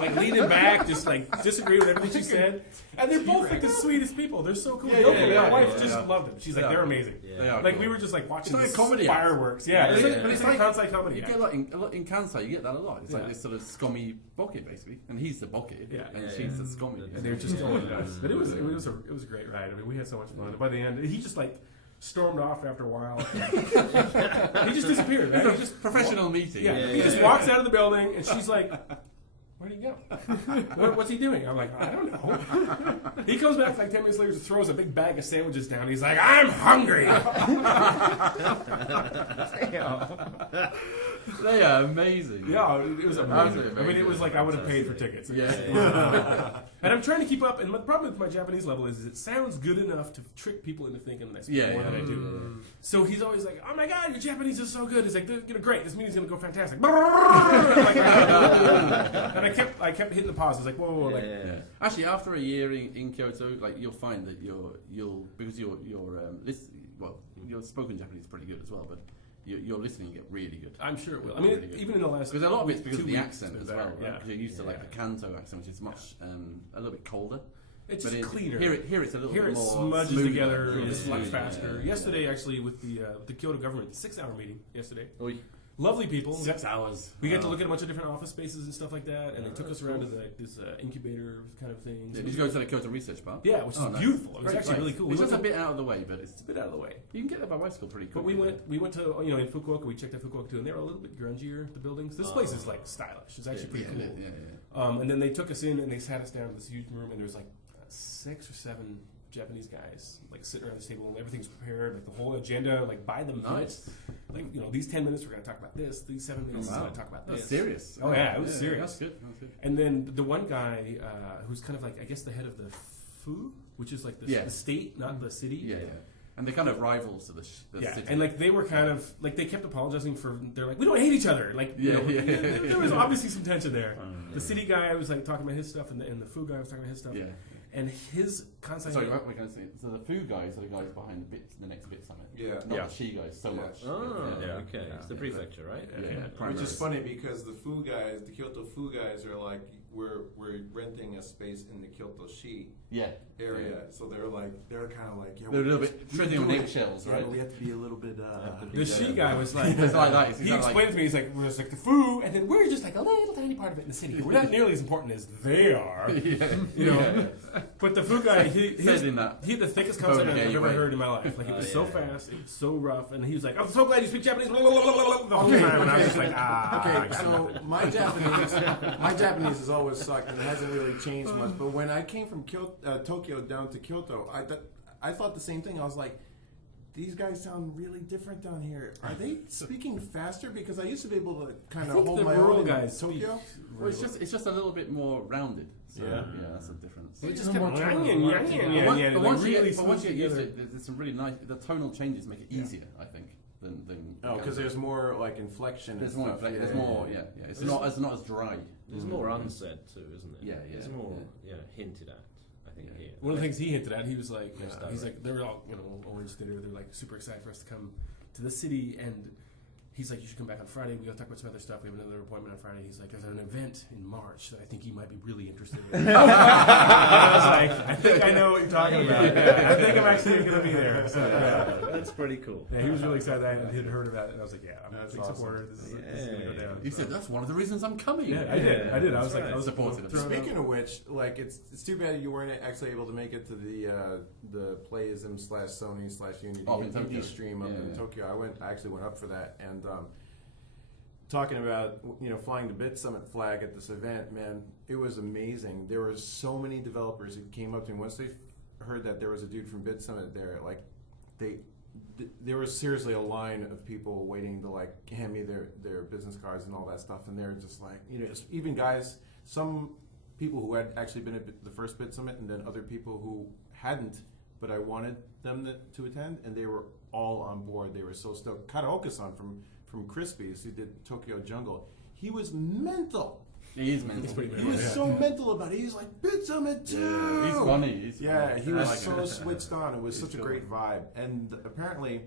like leaning back, just like disagree with everything she said. And they're both like the sweetest people. They're so cool. Yeah, Yoko, yeah, my wife yeah, just yeah. loved them. She's like, Yeah. they're amazing. They are Like cool. we were just like watching It's like this a comedy act. fireworks. Yeah, Yeah, it's like, yeah. it's like a Kansai comedy. You act. get a lot in Kansai. You get that a lot. It's Yeah. like this sort of scummy bucket basically, and he's the bucket, Yeah. and Yeah, she's yeah. the scummy. And they're just going nuts. But it was a great ride. I mean, we had so much fun. And by the end, he just like stormed off after a while. He just disappeared, man. He just Professional meeting. Yeah, he just walks out of the building, and she's like, "Where'd he go? What's he doing?" I'm like, "I don't know." He comes back like 10 minutes later, just throws a big bag of sandwiches down. He's like, "I'm hungry." They are amazing. Yeah, it was amazing. Absolutely I mean, it amazing. was like I would have paid for tickets. Yeah. And I'm trying to keep up. And the problem with my Japanese level is it sounds good enough to trick people into thinking that's more than I do. So he's always like, "Oh my God, your Japanese is so good." He's like, "You know, great. This meeting's gonna go fantastic." And I kept hitting the pause. I was like, "Whoa." Like, Yeah. Actually, after a year in Kyoto, like you'll find that because your spoken Japanese is pretty good as well, but your listening get really good. I'm sure it will. I mean, Really good. even in the last Because a lot of it's because 2 of the weeks, accent it's as been well, better. right? Yeah. Because you're used to like the Kanto accent, which is much a little bit colder. It's But just cleaner. Here it's a little Here bit it more smudges smoother. together. Yeah, It's much yeah, faster. yeah. Yesterday, actually, with the Kyoto government, 6-hour meeting yesterday. Oy. Lovely people. 6 hours. We got to look at a bunch of different office spaces and stuff like that, and they took us around to this incubator kind of thing. Yeah, did you go to the Kyoto Research Park? Yeah, which is nice. beautiful. It was Great actually place. really cool. It's We just a went bit out of the way, but it's a bit out of the way. you can get there by bicycle pretty quick. But we went to in Fukuoka. We checked out Fukuoka too, and they were a little bit grungier. The buildings. This place is like stylish. It's actually pretty cool. Yeah. And then they took us in and they sat us down in this huge room, and there was like 6 or 7 Japanese guys like sitting around this table, and everything's prepared, like the whole agenda, like by the minute. Nice. Like these 10 minutes we're going to talk about this. These 7 minutes we're going to talk about That's this. serious. Oh yeah, it was serious. That's good. That's good. And then the one guy who's kind of like I guess the head of the FU, which is like the state, not the city. Yeah. And they're kind of rivals to the Yeah, city. and like they were kind of like they kept apologizing for. They're like, we don't hate each other. Like, there was obviously some tension there. The city guy was like talking about his stuff, and the FU guy was talking about his stuff. Yeah. And his Kansai. Sorry, we're going to say so the food guys are the guys behind the next bit summit. Yeah. Not the she guys so much. Oh, Yeah. okay. It's the prefecture, right? Which is funny because the Kyoto Fu guys are like, we're renting a space in the Kyoto Shi area, so they're kind of like, they're a little bit treading on eggshells, right? We have to be a little bit. The Shi guy was like, It's like that. he explained to me, he's like, well, it's like the Fu, and then we're just like a little tiny part of it in the city. We're not nearly as important as they are, you know. But the Fu guy, he had the thickest concept I've ever heard in my life. Like it was so fast, it was so rough, and he was like, "I'm so glad you speak Japanese." The whole time, and I was just like, Okay, so my Japanese has always sucked and it hasn't really changed much. But when I came from Tokyo down to Kyoto, I thought the same thing. I was like, these guys sound really different down here. Are they speaking faster? Because I used to be able to kind I of think hold the my rural own in guys Tokyo. Well, it's just a little bit more rounded. So, Yeah. that's a difference. They It's just a kept little more yang But once you really get used together. to it, there's some really nice. The tonal changes make it easier, I think, than. Oh, because there's more like inflection. There's and more. stuff. There's more. Yeah. It's not as dry. There's more unsaid too, isn't it? Yeah, There's more hinted at, I think, Yeah. here. One of the things he hinted at, he was like, Most they were all, Orange Theater, they're like super excited for us to come to the city, and he's like, you should come back on Friday, we gotta talk about some other stuff, we have another appointment on Friday. He's like, there's an event in March that I think you might be really interested in. I was like, I think I know what you're talking about. Yeah, I think I'm actually gonna be there. So, yeah. That's pretty cool. Yeah, he was really excited that I had heard about it, and I was like, yeah, I'm a That's big awesome. supporter, this is gonna go down. You said that's one of the reasons I'm coming. Yeah, I did. I was That's like, right. I was Supported. throwing up. Speaking of which, like it's too bad you weren't actually able to make it to the Playism / Sony / Unity Oh, in Tokyo. indie stream up Yeah, in yeah. Tokyo. I actually went up for that, and talking about flying the Bit Summit flag at this event, man, it was amazing. There were so many developers who came up to me once they heard that there was a dude from Bit Summit there. Like there was seriously a line of people waiting to like hand me their business cards and all that stuff, and they're just like, even guys, some people who had actually been at the first Bit Summit, and then other people who hadn't, but I wanted them to attend, and they were all on board. They were so stoked. Karaoke-san from Crispies, who did Tokyo Jungle, he was mental. He is mental. He's pretty He was so mental about it. He's like, Bit Summit too! Yeah, he's funny. He was like so him. switched on. It was He's such a cool. great vibe. And apparently,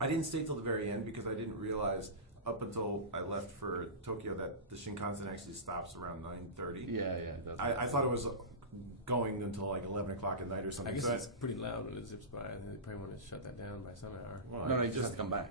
I didn't stay till the very end because I didn't realize up until I left for Tokyo that the Shinkansen actually stops around 9:30. Yeah, it does. I thought it was going until like 11 o'clock at night or I something. guess So it's pretty loud when it zips by. They probably want to shut that down by some hour. well, No, I you just have to come back.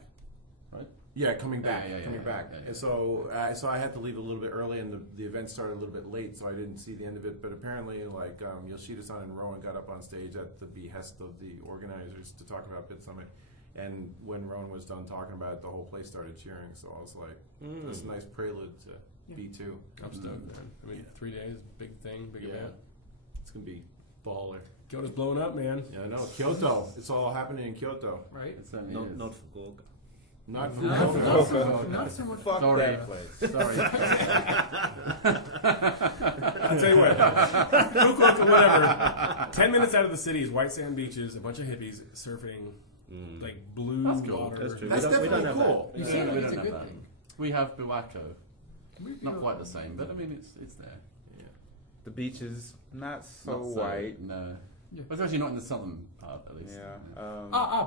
Yeah, coming back, Yeah, coming back. yeah. And so I had to leave a little bit early, and the event started a little bit late, so I didn't see the end of it. But apparently, like Yoshida-san and Rowan got up on stage at the behest of the organizers to talk about Bit Summit. And when Rowan was done talking about it, the whole place started cheering. So I was like, "That's a nice prelude to B2." I'm stoked, man. I mean, 3 days, big thing, big event. It's gonna be baller. Kyoto's blowing up, man. Yeah, I know. Kyoto. It's all happening in Kyoto. Right? It certainly Not, is. not for Gorga. Not from No, Kyoto. not so Not so much. Fuck Sorry. that place. Sorry. I'll tell you what, Fukuoka, whatever. 10 minutes out of the city is white sand beaches, a bunch of hippies surfing, like blue That's cool. water. That's true. That's We don't definitely have cool. You Yeah, seem we like it's a don't good have that. thing. We have Biwako. Can we Not go- quite the same, but I mean it's there. The beach is not so Not white. No. Yeah. Especially not in the southern part, at least. Yeah.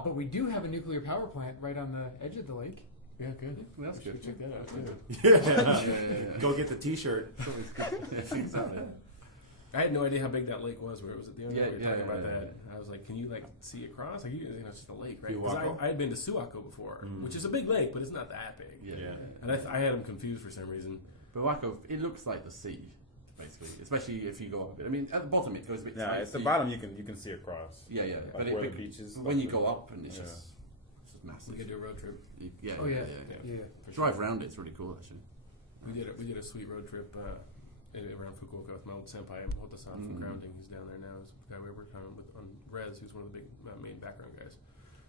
But we do have a nuclear power plant right on the edge of the lake. Yeah, good. Well, that's good. Check that out, too. Yeah. Go get the T-shirt. Yes, exactly. I had no idea how big that lake was. Where it was at the end. Yeah, we were yeah, talking about yeah, that. I was like, "Can you like see across? Like, it's just a lake, right?" Biwako? I had been to Suwako before, which is a big lake, but it's not that big. Yeah. And I had them confused for some reason. Biwako, it looks like the sea, basically. Especially if you go up a bit. I mean, at the bottom it goes a bit. Yeah, tight, at so the you- bottom you can see across. Yeah, yeah. Like But where it, the beach is. when you go up and it's Yeah. just massive. We could do a road trip. Yeah. Oh yeah, yeah. yeah. Drive around it's really cool actually. We did a sweet road trip around Fukuoka with my old senpai Hotta-san from Grounding. He's down there now. He's the guy we worked on Rez, who's one of the big main background guys.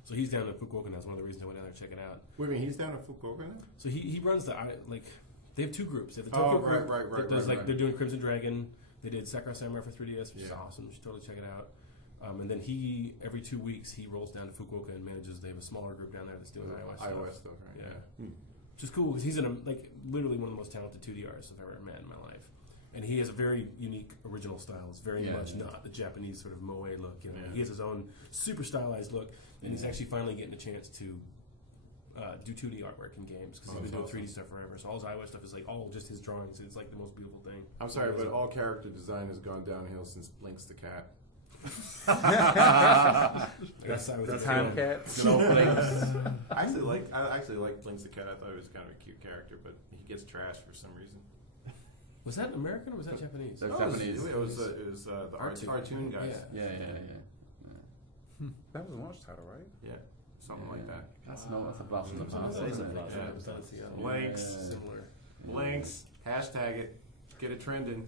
So he's down in Fukuoka now. It's one of the reasons I went down there to check it out. Wait a minute, he's down in Fukuoka now? So he runs they have two groups. They have the Tokyo group. right. They're doing Crimson Dragon. They did Sakura Samurai for 3DS, which is Yeah. awesome. You should totally check it out. And then every 2 weeks, he rolls down to Fukuoka and manages. They have a smaller group down there that's doing iOS stuff. iOS stuff, right? Yeah. Which is cool because he's literally one of the most talented 2D artists I've ever met in my life. And he has a very unique original style. It's very much not the Japanese sort of moe look. You know, he has his own super stylized look, and he's actually finally getting a chance to do 2D artwork in games because he's been doing 3D stuff forever. So all his iOS stuff is like all just his drawings. It's like the most beautiful thing. I'm sorry, but all character design has gone downhill since Blinks the cat. I guess I was The a time fan. cat. Good old Blinks. I actually like Blinks the cat. I thought he was kind of a cute character, but he gets trashed for some reason. Was that American or was that Japanese? That's No, Japanese. It was the Artoon guys. Yeah. Yeah. That was a launch title, right? Yeah, something like that. That's a blast from the past, That's isn't it? a blast. Yeah. It was done at Seattle. Blanks. Similar. Blinks. Hashtag it. Get it trending.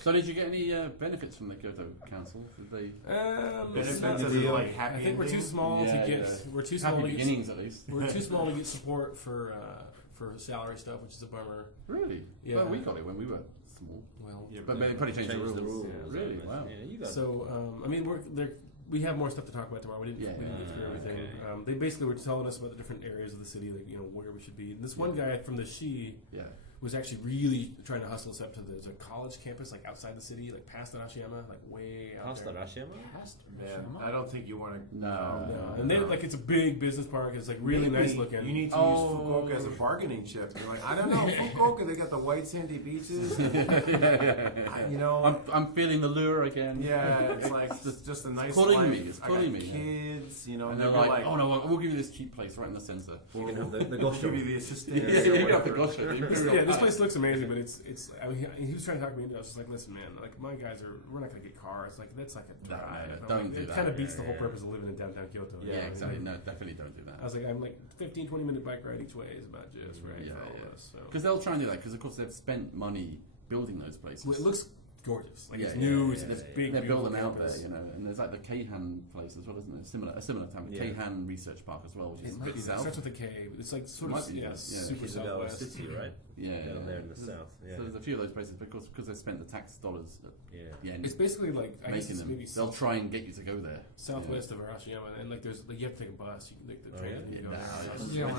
So did you get any benefits from the Kyoto Council? Did they? Benefits not as the in, deal. like happy I think we're too endings? small Yeah, to get. yeah. We're too small Happy to get. beginnings, at least. We're too small to get support for salary stuff, which is a bummer. Really? Yeah. Well, we got it when we were small. Well, Yeah, But they probably changed the rules. Yeah, Really? so, Wow. Yeah, you got so I mean, we have more stuff to talk about tomorrow. We didn't get through everything. okay. They basically were telling us about the different areas of the city, like where we should be. And this one guy from the Yeah. was actually really trying to hustle us up to there's a college campus like outside the city, like past Arashiyama, like way out Past there. Arashiyama? Man, I don't think you want to. No. No. And they like it's a big business park. It's like really nice looking. You need to use Fukuoka as a bargaining chip. You're like, I don't know, Fukuoka. They got the white sandy beaches. I'm feeling the lure again. Yeah, it's like just a nice pulling life. me, it's I pulling got me, kids, And and they're they're like, oh no, we'll give you this cheap place right in the centre. You can have the we'll gosh give you the assistant. Yeah, you got the gosha. the imperial Yeah, this pie. place looks amazing, but it's. I mean, he was trying to talk me into it. I was just like, listen, man, like my guys we're not gonna get cars. Like that's like a drive. No, I'm don't like, do it that. kind of beats the Yeah, whole yeah. purpose of living in downtown Kyoto. Yeah, exactly. No, definitely don't do I that. was like, I'm like 15, 20-minute bike ride each way is about just right Yeah, for all yeah. of us. So. Because they'll try and do that. Because of course they've spent money building those places. Well, it looks gorgeous. Like it's Yeah, new. yeah, It's yeah, this yeah. big. They build them beautiful out there, campus. And there's like the Keihan place as well, isn't there? A similar time, the Yeah. Keihan Research Park as well, which is It pretty south. starts with a K. It's like sort Might of be, yeah, yeah. super Kizagawa southwest. City, right? Yeah, Down there in the So- south. Yeah. So there's a few of those places because they spent the tax dollars. Yeah. Yeah, It's basically like I guess making it's them. maybe They'll try and get you to go there. southwest of Arashiyama, and like there's like you have to take a bus. You can take the Oh, train. yeah? And you Yeah,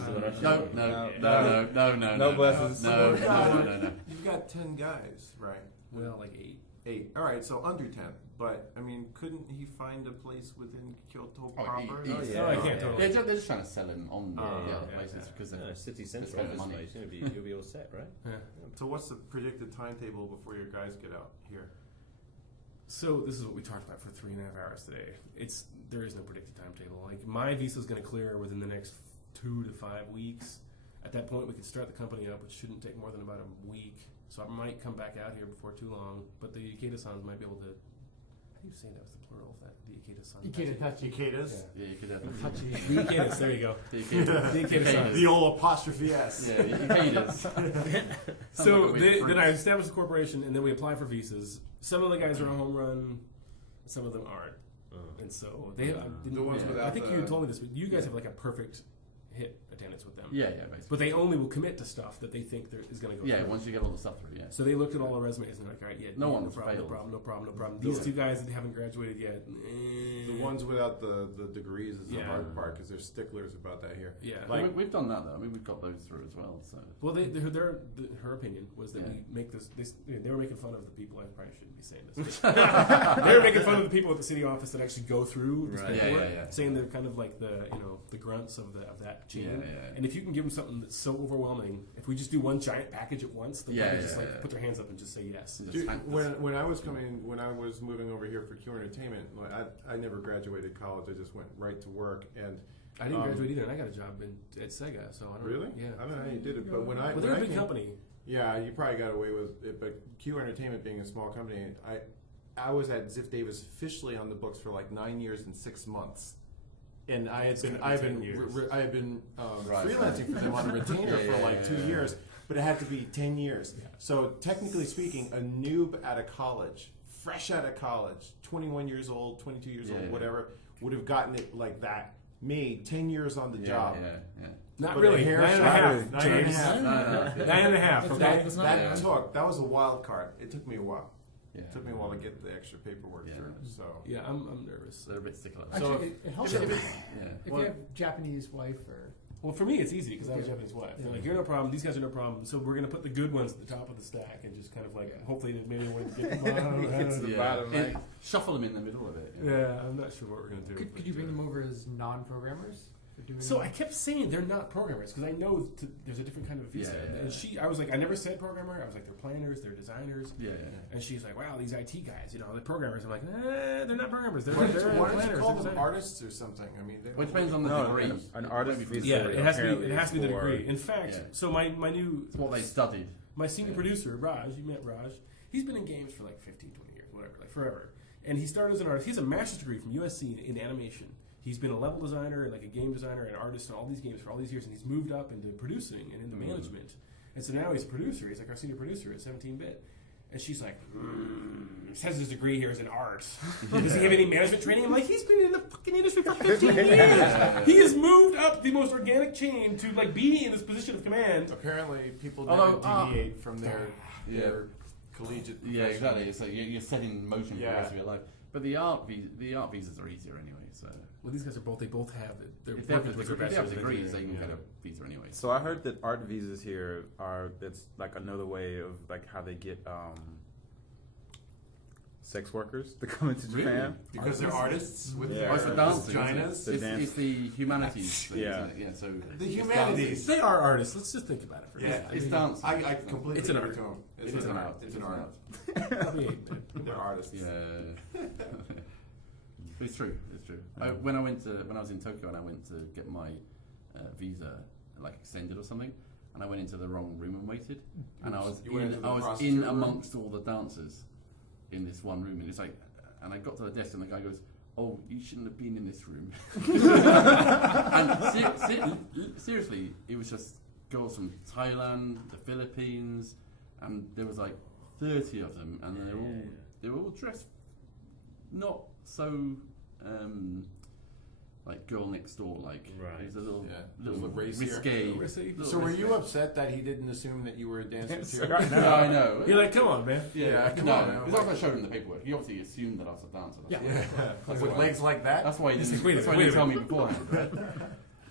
go. no, You don't wanna- No, buses. No. You've got 10 guys, right? Well, like 8. 8. All right, so under 10. But I mean, couldn't he find a place within Kyoto Oh, proper? he- Oh, Oh, I yeah. can't totally. They're just trying to sell him on the yeah, other yeah, places yeah. because No, city spent centre of this money. place. You'll be all set, right? Yeah. So what's the predicted timetable before your guys get out here? So this is what we talked about for 3.5 hours today. There is no predicted timetable. Like my visa is going to clear within the next 2 to 5 weeks. At that point, we could start the company up, which shouldn't take more than about a week. So I might come back out here before too long. But the Ikeda-sans might be able to. How do you say that was the plural of that? The Ikeda-sans. Ikeda Tachi. Cicadas? Yeah, you could have Tachi. The Ikedas. There you go. the Ikeda. The old apostrophe S. Yeah, the Ikedas. So like a weird then I phrase. established a corporation, and then we apply for visas. Some of the guys are a home run, some of them aren't, and so they. The ones I without think the- you told me this, but you guys have like a perfect hit attendance with them. Yeah, basically. But they only will commit to stuff that they think is going to go. Yeah, through. once you get all the stuff through, yeah. So they looked at all our resumes and they're like, all right, yeah, No one's problem, failed. no problem. These two guys that haven't graduated yet. The ones without the degrees is the Yeah. hard part because they're sticklers about that here. Yeah. Like- we've done that though. I mean, we've got those through as well. So Well, her opinion was that Yeah. we make this. They were making fun of the people. I probably shouldn't be saying this. They were making fun of the people at the city office that actually go through this Right. paperwork, Yeah. saying they're kind of like the grunts of that chain. Yeah. And if you can give them something that's so overwhelming, if we just do one giant package at once, they'll Yeah, probably just yeah, like yeah. put their hands up and just say yes. Just Dude, hack this. when I was moving over here for Q Entertainment, like, I never graduated college. I just went right to work. And I didn't graduate either, and I got a job at Sega. So I don't really, know. Yeah. I don't know how you did it, but when I Well, they're a when I big came- company. Yeah, you probably got away with it, but Q Entertainment being a small company, I was at Ziff Davis officially on the books for like 9 years and 6 months, and I had been gonna be 10 years. Right. freelancing for them on a retainer Yeah, for like yeah, 2 yeah. years, but it had to be 10 years. So technically speaking, a noob out of college, fresh out of college, 21 years old, 22 years Yeah, old, yeah. whatever, would have gotten it like that. Me, 10 years on the job. Yeah. Not But really. a hair 9.5. shot, 9.5. James. No. 9.5. Okay. That's not That bad. that was a wild card. It took me a while. Yeah. It took me a while to get the extra paperwork Yeah. through. So Yeah, I'm nervous. They're a bit stickler. So Actually, it helps if if, it's- yeah. if you have Japanese wife or Well, for me, it's easy because I have a Japanese wife. They're like, you're no problem. These guys are no problem. So we're going to put the good ones at the top of the stack and just kind of like, hopefully, maybe we'll get them on. It's the Yeah. bottom And line. shuffle them in the middle of it. Yeah, I'm not sure what we're going to do. could you bring them over as non-programmers for doing? So I kept saying they're not programmers because I know there's a different kind of visa. Yeah. And I was like, I never said programmer. I was like, they're planners, they're designers. Yeah. And she's like, wow, these IT guys, they're programmers. I'm like, they're not programmers. They're why planners. don't you They're call them designers. artists or something? I mean, Well, it depends on the No, degree. an artist Maybe visa. Yeah, it has to be. apparently It has to be the for- degree. In fact, Yeah. so my new It's what they studied. my senior Yeah. producer Raj, you met Raj. He's been in games for like 15, 20 years, whatever, like forever. And he started as an artist. He has a master's degree from USC in animation. He's been a level designer, like a game designer, and artist in all these games for all these years. And he's moved up into producing and into management. And so now he's a producer. He's like our senior producer at 17-bit. And she's like, says his degree here is in art. Does he have any management training? I'm like, he's been in the fucking industry for 15 years. He has moved up the most organic chain to like be in this position of command. Apparently, people never deviate from their collegiate. Yeah, exactly. So you're setting in motion for the rest of your life. But the art visas are easier anyway. So well, these guys they both have it. They're if they have working towards their degrees, bachelor's degrees, they engineering. can get a visa anyway. So I heard that art visas here it's like another way of like how they get sex workers to come into Japan. Because they're artists with Yeah. their It's the dancing, vaginas. It's the humanities. thing, Yeah. isn't it? Yeah. So The it's humanities. dancing. They are artists. Let's just think about it for a Yeah, minute. It's dancing. I completely It's an agree art. to 'em. It is an art. It's an art. They're artists. Yeah. But it's true. It's true. When I was in Tokyo and I went to get my visa like extended or something, and I went into the wrong room and waited, and I was You went into the in prostitute room? amongst all the dancers in this one room, and it's like, and I got to the desk and the guy goes, "Oh, you shouldn't have been in this room." And seriously, it was just girls from Thailand, the Philippines, and there was like 30 of them, and they were all dressed not so like girl next door like. Right. It was a little Little racier. risque. So were you upset that he didn't assume that you were a dancer too? No, I know. You're like, come on, man. Yeah, come no, on, man. because I showed him the paperwork. He obviously assumed that I was a dancer. Yeah. With legs like that? That's why he didn't, Wait a that's why minute, he didn't tell me beforehand. Right?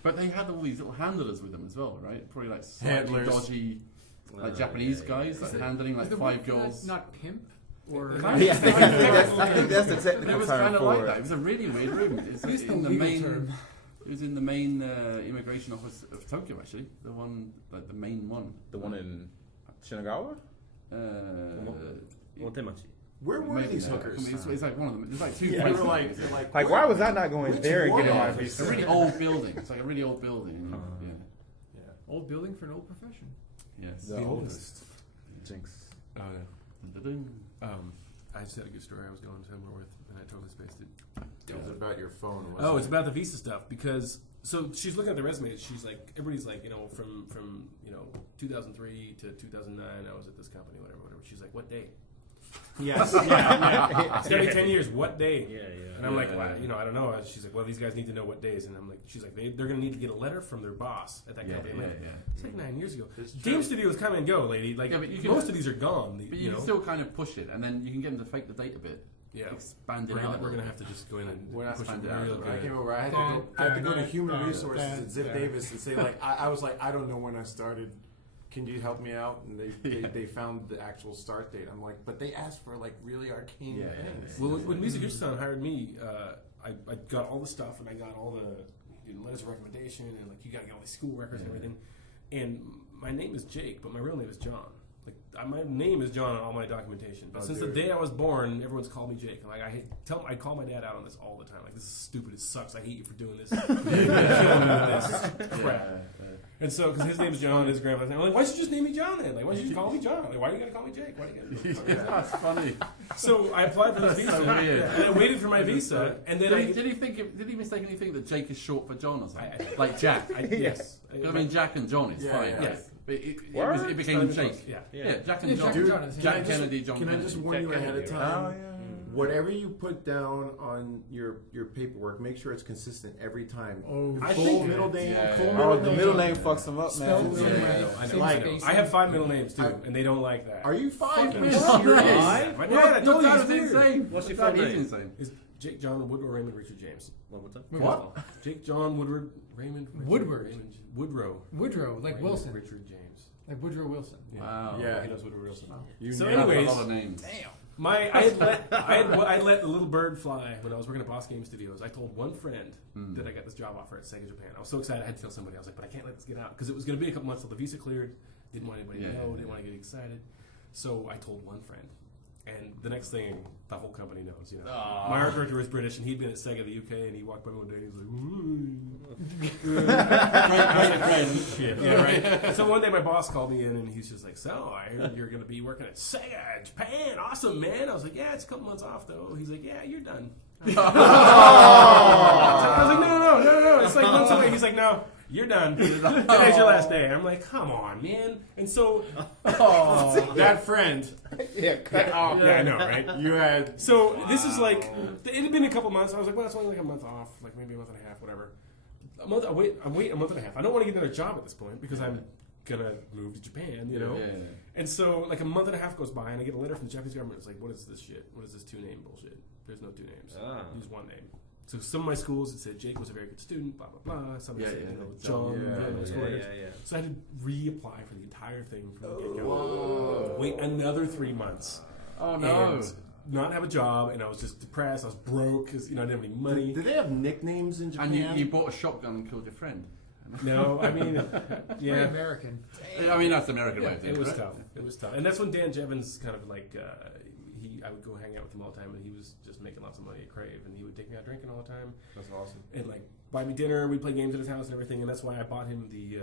But they had all these little handlers with them as well, right? Probably like slightly Handlers. dodgy, like Japanese guys, like handling like Is the 5 word for that girls. not pimp? Or I think that's the It technical was term kind of for like it. that. It was a really weird room. It's Use the in the legal main. term. It was in the main immigration office of Tokyo, actually. The one, like the main one. The one in Shinagawa? Otemachi. Where were Maybe these no. hookers? I mean, it's like one of them. There's like 2 You places. were like, you're Like, why was I not going Which there and one? getting my It's visa? a really old building. It's like a really old building. old building for an old profession. Yes. The oldest. Jinx. Oh, no. Dun-dun-dun. I just had a good story I was going somewhere with, and I totally spaced it. It was about your phone. Wasn't Oh, it? it's about the visa stuff because so she's looking at the resumes. She's like, everybody's like, from 2003 to 2009, I was at this company, whatever. She's like, what day? Yes. It's gonna be 10 years. What day? Yeah. And I'm like, well, I don't know. She's like, well, these guys need to know what days. And I'm like, she's like, they're gonna need to get a letter from their boss at that company. I'm like, it's like 9 years ago. Game studios come and go, lady. Like, but you can, most of these are gone. But you can still kind of push it, and then you can get them to fake the date a bit. Yeah. Expand it We're out. gonna have to just go in and We're not push it spending real When I good. came over, I had to go to Human Resources at Zip Davis and say, like, I was like, I don't know when I started. Can you help me out? And they found the actual start date. I'm like, but they asked for like really arcane things. Well, when Music Yushi-san hired me, I got all the stuff and I got all the letters of recommendation and like you got to get all these school records and everything. And my name is Jake, but my real name is John. Like my name is John on all my documentation. But since the day I was born, everyone's called me Jake. Like I call my dad out on this all the time. Like, this is stupid. It sucks. I hate you for doing this. You're killing me with this crap. And so, because his name's John, his grandpa's name, I'm like, why don't you just name me John then? Like, why don't you just call me John? Like, why are you gonna call me Jake? Why are you gonna? That's funny. So I applied for this visa, so weird. and I waited for my visa, and then Did he mistakenly think that Jake is short for John or something? like Jack? yes. I mean, Jack and John is fine. yeah. Right? But it became Started Jake. close, yeah. Yeah, Jack and Yeah, John. Jack and John is- Jack Kennedy, John Can I Kennedy. just warn you ahead of Oh, time? yeah. Whatever you put down on your paperwork, make sure it's consistent every time. Oh, I Full think- middle name, Yeah, full yeah. middle Oh, the name. middle name fucks them up, Spelled man. the same Yeah. way. I Same know. space. I have 5 middle names too, and they don't like that. Are you fine? Fucking Yes, serious. you're Five? My dad, I told you, Your he's dad is weird. insane. What's your Dad full is name? insane. Is Jake, John, Woodrow, Raymond, Richard, James. One more time. What? Jake, John, Woodward, Raymond, Richard, Woodward. Raymond, Woodrow. Woodrow, like Raymond, Wilson. Richard, James. Like Woodrow Wilson. Wow. Yeah. He knows Woodrow Wilson. You So knew. That's anyways- a lot of names. I had let the little bird fly when I was working at Boss Game Studios. I told one friend that I got this job offer at Sega Japan. I was so excited I had to tell somebody. I was like, but I can't let this get out because it was going to be a couple months till the visa cleared. Didn't want anybody to know. Didn't want to get excited. So I told one friend. And the next thing, the whole company knows. You know, my art director was British, and he'd been at Sega the UK, and he walked by me one day, and he was like, "Ooh." Yeah, right. So one day, my boss called me in, and he's just like, "So I heard you're going to be working at Sega Japan. Awesome, man." I was like, "Yeah, it's a couple months off though." He's like, "Yeah, you're done." I was like, no. It's like months away. He's like, no, no, you're done. Today's your last day. I'm like, come on, man. And so, that friend. Yeah, cut off. yeah, I know, right? You had. So this is like, it had been a couple months. I was like, well, it's only like a month off, like maybe a month and a half, whatever. I'm waiting a month and a half. I don't want to get another job at this point because I'm gonna move to Japan, you know. Yeah. And so like a month and a half goes by, and I get a letter from the Japanese government. It's like, what is this shit? What is this 2-name bullshit? There's no 2 names. Use 1 name. So some of my schools, it said Jake was a very good student, blah blah blah. Some said, John, really nice workers. So I had to reapply for the entire thing from the get go. Wait another 3 months. Oh no. And not have a job, and I was just depressed. I was broke because I didn't have any money. Did they have nicknames in Japan? And you bought a shotgun and killed your friend. No, I mean, Very American. I mean, that's the American way of doing it was right? tough. It was tough, and that's when Dan Jevons kind of like I would go hang out with him all the time, and he was just making lots of money at Crave, and he would take me out drinking all the time. That's awesome. And like buy me dinner, we'd play games at his house and everything, and that's why I bought him the.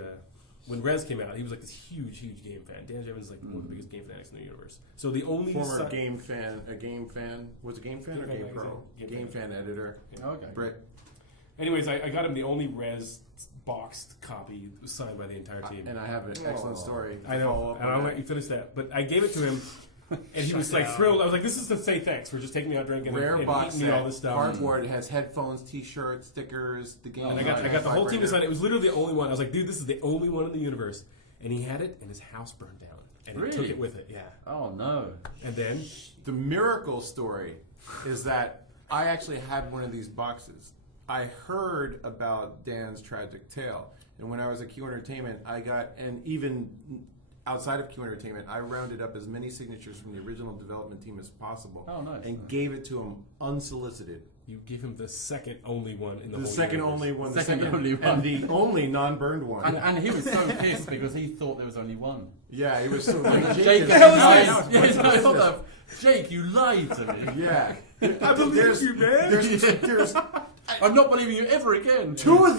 When Rez came out, he was like this huge game fan. Dan Jevons is like one of the biggest game fanatics in the universe. So the only Former game fan, was a game fan or Game Game Fan Pro? magazine. Game fan editor. Okay. Britt. Anyways, I got him the only Rez boxed copy signed by the entire team. And I have an excellent story. I know, and I'll let you finish that. But I gave it to him, and he was like thrilled. I was like, "This is to say thanks for just taking me out drinking Rare and box eating me set, all this stuff." cardboard. It has headphones, T-shirts, stickers, the game. And I got the whole team to sign it. It was literally the only one. I was like, "Dude, this is the only one in the universe." And he had it, and his house burned down, and he took Really? it with it. Yeah. Oh no. And then The miracle story is that I actually had one of these boxes. I heard about Dan's tragic tale, and when I was at Q Entertainment, and even outside of Q Entertainment, I rounded up as many signatures from the original development team as possible, Oh, nice. and gave it to him unsolicited. you give him the second only one in the The whole second universe. only one, Second only one. and the only non-burned one. And he was so pissed because he thought there was only one. Yeah, he was so like Jake, is lied. nice. Yes, I thought that. Jake, you lied to me. Yeah, I believe you, man. There's I'm not believing you ever again. twos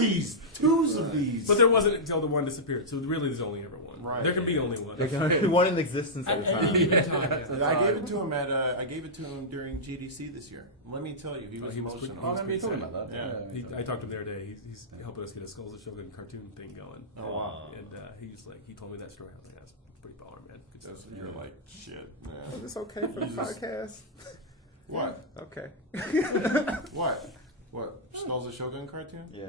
of these. But there wasn't until the one disappeared. So really, there's only ever one. Right. There can be only one. There can only be one in existence at a At any time. given time. And I gave it to him I gave it to him during GDC this year. Let me tell you, he was he was emotional. I remember you talking about that. Yeah. I talked to him the other day. He's helping us get a Skulls of Shogun cartoon thing going. Oh, wow. And he told me that story. I was like, that's pretty baller, man. Good stuff. You're like, shit, man. Is this okay for the podcast? What? Okay. What? Skulls of Shogun cartoon? Yeah.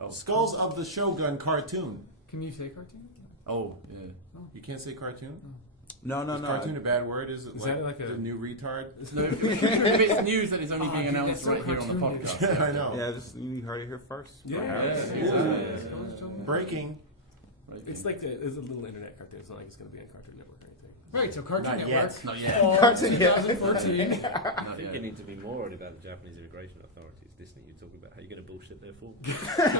Oh. Skulls of the Shogun cartoon. Can you say cartoon? Oh, yeah. You can't say cartoon? No. Is cartoon a bad word? Is it Is like, that like a- the new retard? No, if it's news that is only being dude, announced that's so right here on the cartoonish. podcast. I know. Yeah, you heard it here first. Yeah. Breaking. It's like it's a little internet cartoon. It's not like it's going to be on Cartoon Network or anything. Right, so Cartoon Not Network. yet. Not yet. Fall Cartoon Network. 2014. Not I think yet. you need to be more worried about the Japanese immigration authorities. Disney, you're talking about how you're going to bullshit their for.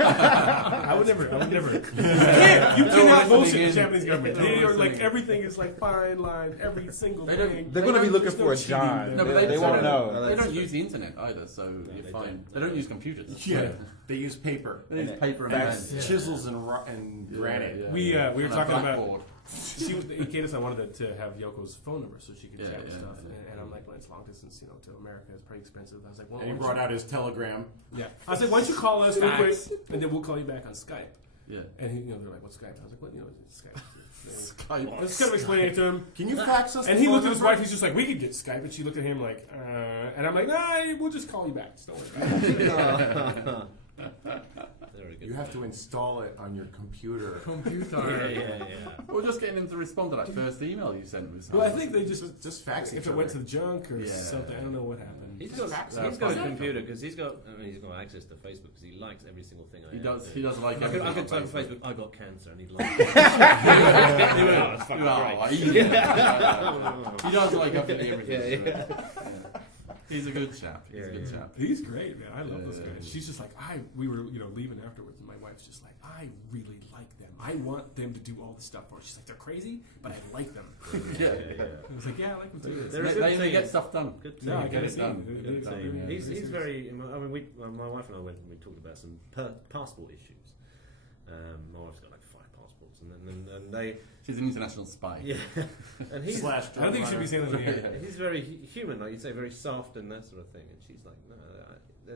I would never. You cannot bullshit in. the Japanese government. They are like listening. everything is like fine line. Every single They don't- thing. They're going to be looking There's for no a cheating. John. No, but They won't know. They don't use the internet either, so you're they fine. don't. They don't use computers. Yeah. They use paper. They use paper and That's pen. chisels and granite. Yeah, We were And a talking about. blackboard. Ikeda-san wanted to have Yoko's phone number so she could Yeah, chat with yeah, stuff. yeah. And I'm like, well, it's long distance, to America. It's pretty expensive. I was like, well, And he why brought don't out his telegram. you- yeah. I was like, why don't you call us real quick, Fax. and then we'll call you back on Skype. Yeah. And they're like, what's Skype? I was like, what? It's Skype. Skype. I was kind of explaining it to him. Can you fax us? And the he phone looked at his number? wife. He's just like, we could get Skype. And she looked at him like, and I'm like, nah, we'll just call you back. Just don't worry about it. Very good. You have to install it on your computer. Computer. We're just getting him to respond to that first email you sent with. Well, I think they just fax if each it went other. to the junk or Yeah. something. I don't know what happened. He's got a computer because he's got access to Facebook because he likes every single thing I He ever does. do. He does like I everything. could type on on Facebook, I got cancer, and he'd like it. It's fucking Oh, great. he does like absolutely everything. Yeah, so, He's a good chap. He's a good chap. He's great, man. I love those Yeah. guys. She's just like, we were, leaving afterwards, and my wife's just like, I really like them. I want them to do all the stuff for us. She's like, they're crazy, but I like them. Yeah. I was like, yeah, I like them too. They're a They, good they team. get stuff done. Good No, I team. get Get it it done. done. Good team. Yeah. He's very. I mean, my wife and I went and we talked about some passport issues. My wife's got like 5 passports, and they. She's an international spy. Yeah, and he's. Slash I don't think you should be saying that. He's very human, like you'd say, very soft and that sort of thing. And she's like, no,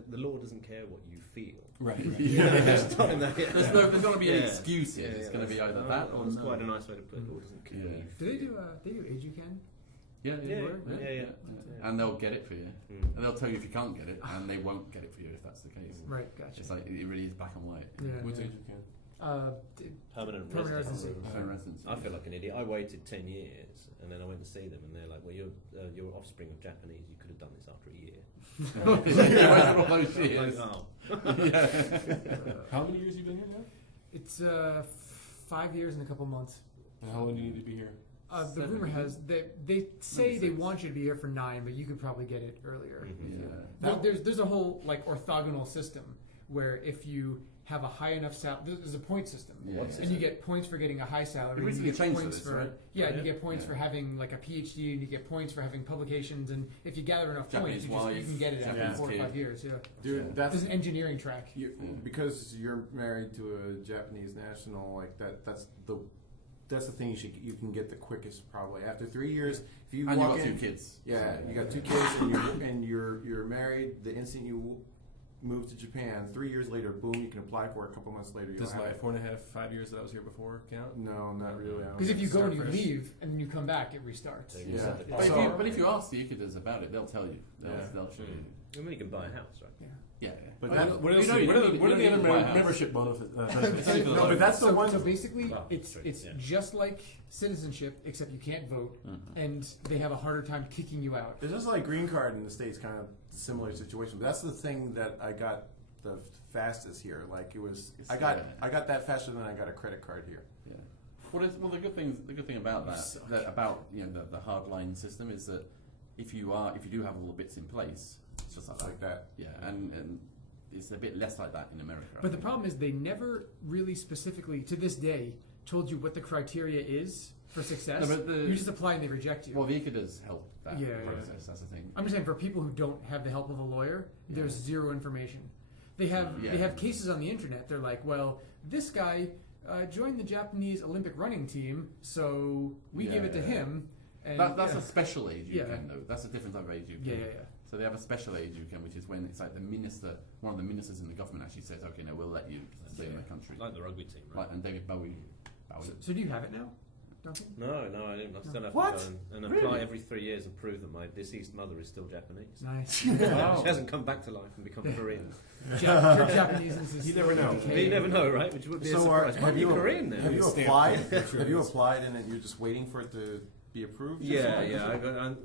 the law doesn't care what you feel. Right. Just tell him that, There's going to be an excuse here. It's going to be either that or That's no. quite a nice way to put it. Law doesn't care. Yeah. Do they do Educan? Yeah. And they'll get it for you. Mm. And they'll tell you if you can't get it, and they won't get it for you if that's the case. Right, gotcha. It's like, it really is black and white. Yeah, What's yeah. age you can? Permanent Permanent residency. Permanent residency. I feel like an idiot. I waited 10 years and then I went to see them and they're like, well, you're offspring of Japanese. You could have done this after a year. You went through all those I'm years. like, oh. How many years have you been here now? It's 5 years and a couple months. And how long do you need to be here? The rumor has they say they want you to be here for 9, but you could probably get it earlier. Mhm. Yeah. There's a whole like orthogonal system where if you have a high enough salary, there's a point system, Yeah. and you get points for getting a high salary. It And recently you get changed points this, for right? and you Yeah. get points for having like a PhD, and you get points for having publications. And if you gather enough Japanese points, you wife, can get it after Japanese 4 or kid. 5 years. Yeah, Dude, Yeah. that's there's an engineering track. because you're married to a Japanese national, like that. That's the thing you can get the quickest probably after 3 years. If you And you walk got in, 2 kids. yeah, you got 2 kids, and you're married. The instant you move to Japan, 3 years later, boom, you can apply for it. A couple months later, you'll Does have my it. 4.5, 5 years that I was here before count? No, not really. I don't Because if think you it's go and you start fresh. leave and then you come back, it restarts. So you Yeah. set the But, So- if you ask the Ikedas about it, they'll tell you. Yeah. They'll show you. I mean, you can buy a house, right? Yeah. But Oh, that- you What know else? you What don't are need- what are the you don't other need to buy a house. membership benefits? No, but that's the so, one. So basically, Oh, it's true, it's yeah. just like citizenship, except you can't vote, Mm-hmm. and they have a harder time kicking you out. It's just like green card in the States, kind of similar situation. But that's the thing that I got the fastest here. Like it was, I got that faster than I got a credit card here. Yeah. Well, the good thing about that about the hardline system is that if you do have all the bits in place, it's just Like that. Yeah, and it's a bit less like that in America. I But the think. problem is they never really specifically, to this day, told you what the criteria is for success. No, but you just apply and they reject you. Well, the Ikedas help that Yeah, yeah. process. That's the thing. I'm just saying for people who don't have the help of a lawyer, there's zero information. They have Yeah. they have cases on the internet. They're like, well, this guy joined the Japanese Olympic running team, so we give it to him. And That's a special age you Yeah. can though. That's a different type of age you can. yeah. So they have a special age you can, which is when it's like the minister, one of the ministers in the government actually says, okay, no, we'll let you stay in the country. Like the rugby team, right? Like, and David Bowie. So do you have it now? Duncan? No, I didn't. I still have What? to go and apply Really? every 3 years and prove that my deceased mother is still Japanese. Nice. Wow. She hasn't come back to life and become Korean. Your Japanese is You never know. You never know, right? Which would be a So surprise. Might have be you Korean then. have you Stamp. applied? Have you applied and then you're just waiting for it to be approved? or Yeah, something?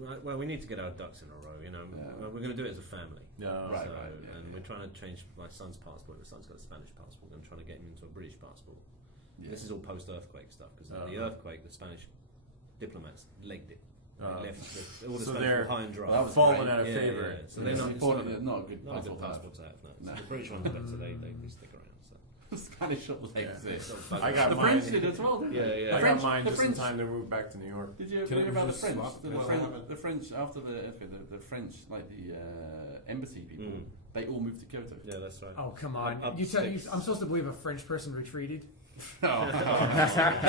yeah. Well, we need to get our ducks in a row. You know, Yeah. we're going to do it as a family. No. Right, So, yeah, and yeah. we're trying to change my son's passport. My son's got a Spanish passport. I'm trying to get him into a British passport. Yeah. This is all post-earthquake stuff because the Uh-huh. earthquake, the Spanish diplomats legged it. They Uh, left all the so Spanish they're were high and dry. Well, that was fallen great. out of Yeah, favor. yeah, yeah. So they're not important, not a good not a good passport to have. passport to have. No. No. So the British ones are better. They stick around. So. Spanish legs. So I got The mine. French did as well, didn't Yeah, they? yeah. I French- got mine the just French- in time to move back to New York. Did you Can hear I about the just French? swap? The, Well, I French haven't. the French after the French, like the embassy people, Mm. they all moved to Kyoto. Yeah, that's right. Oh come on! Up You tell you, sticks. I'm supposed to believe a French person retreated. They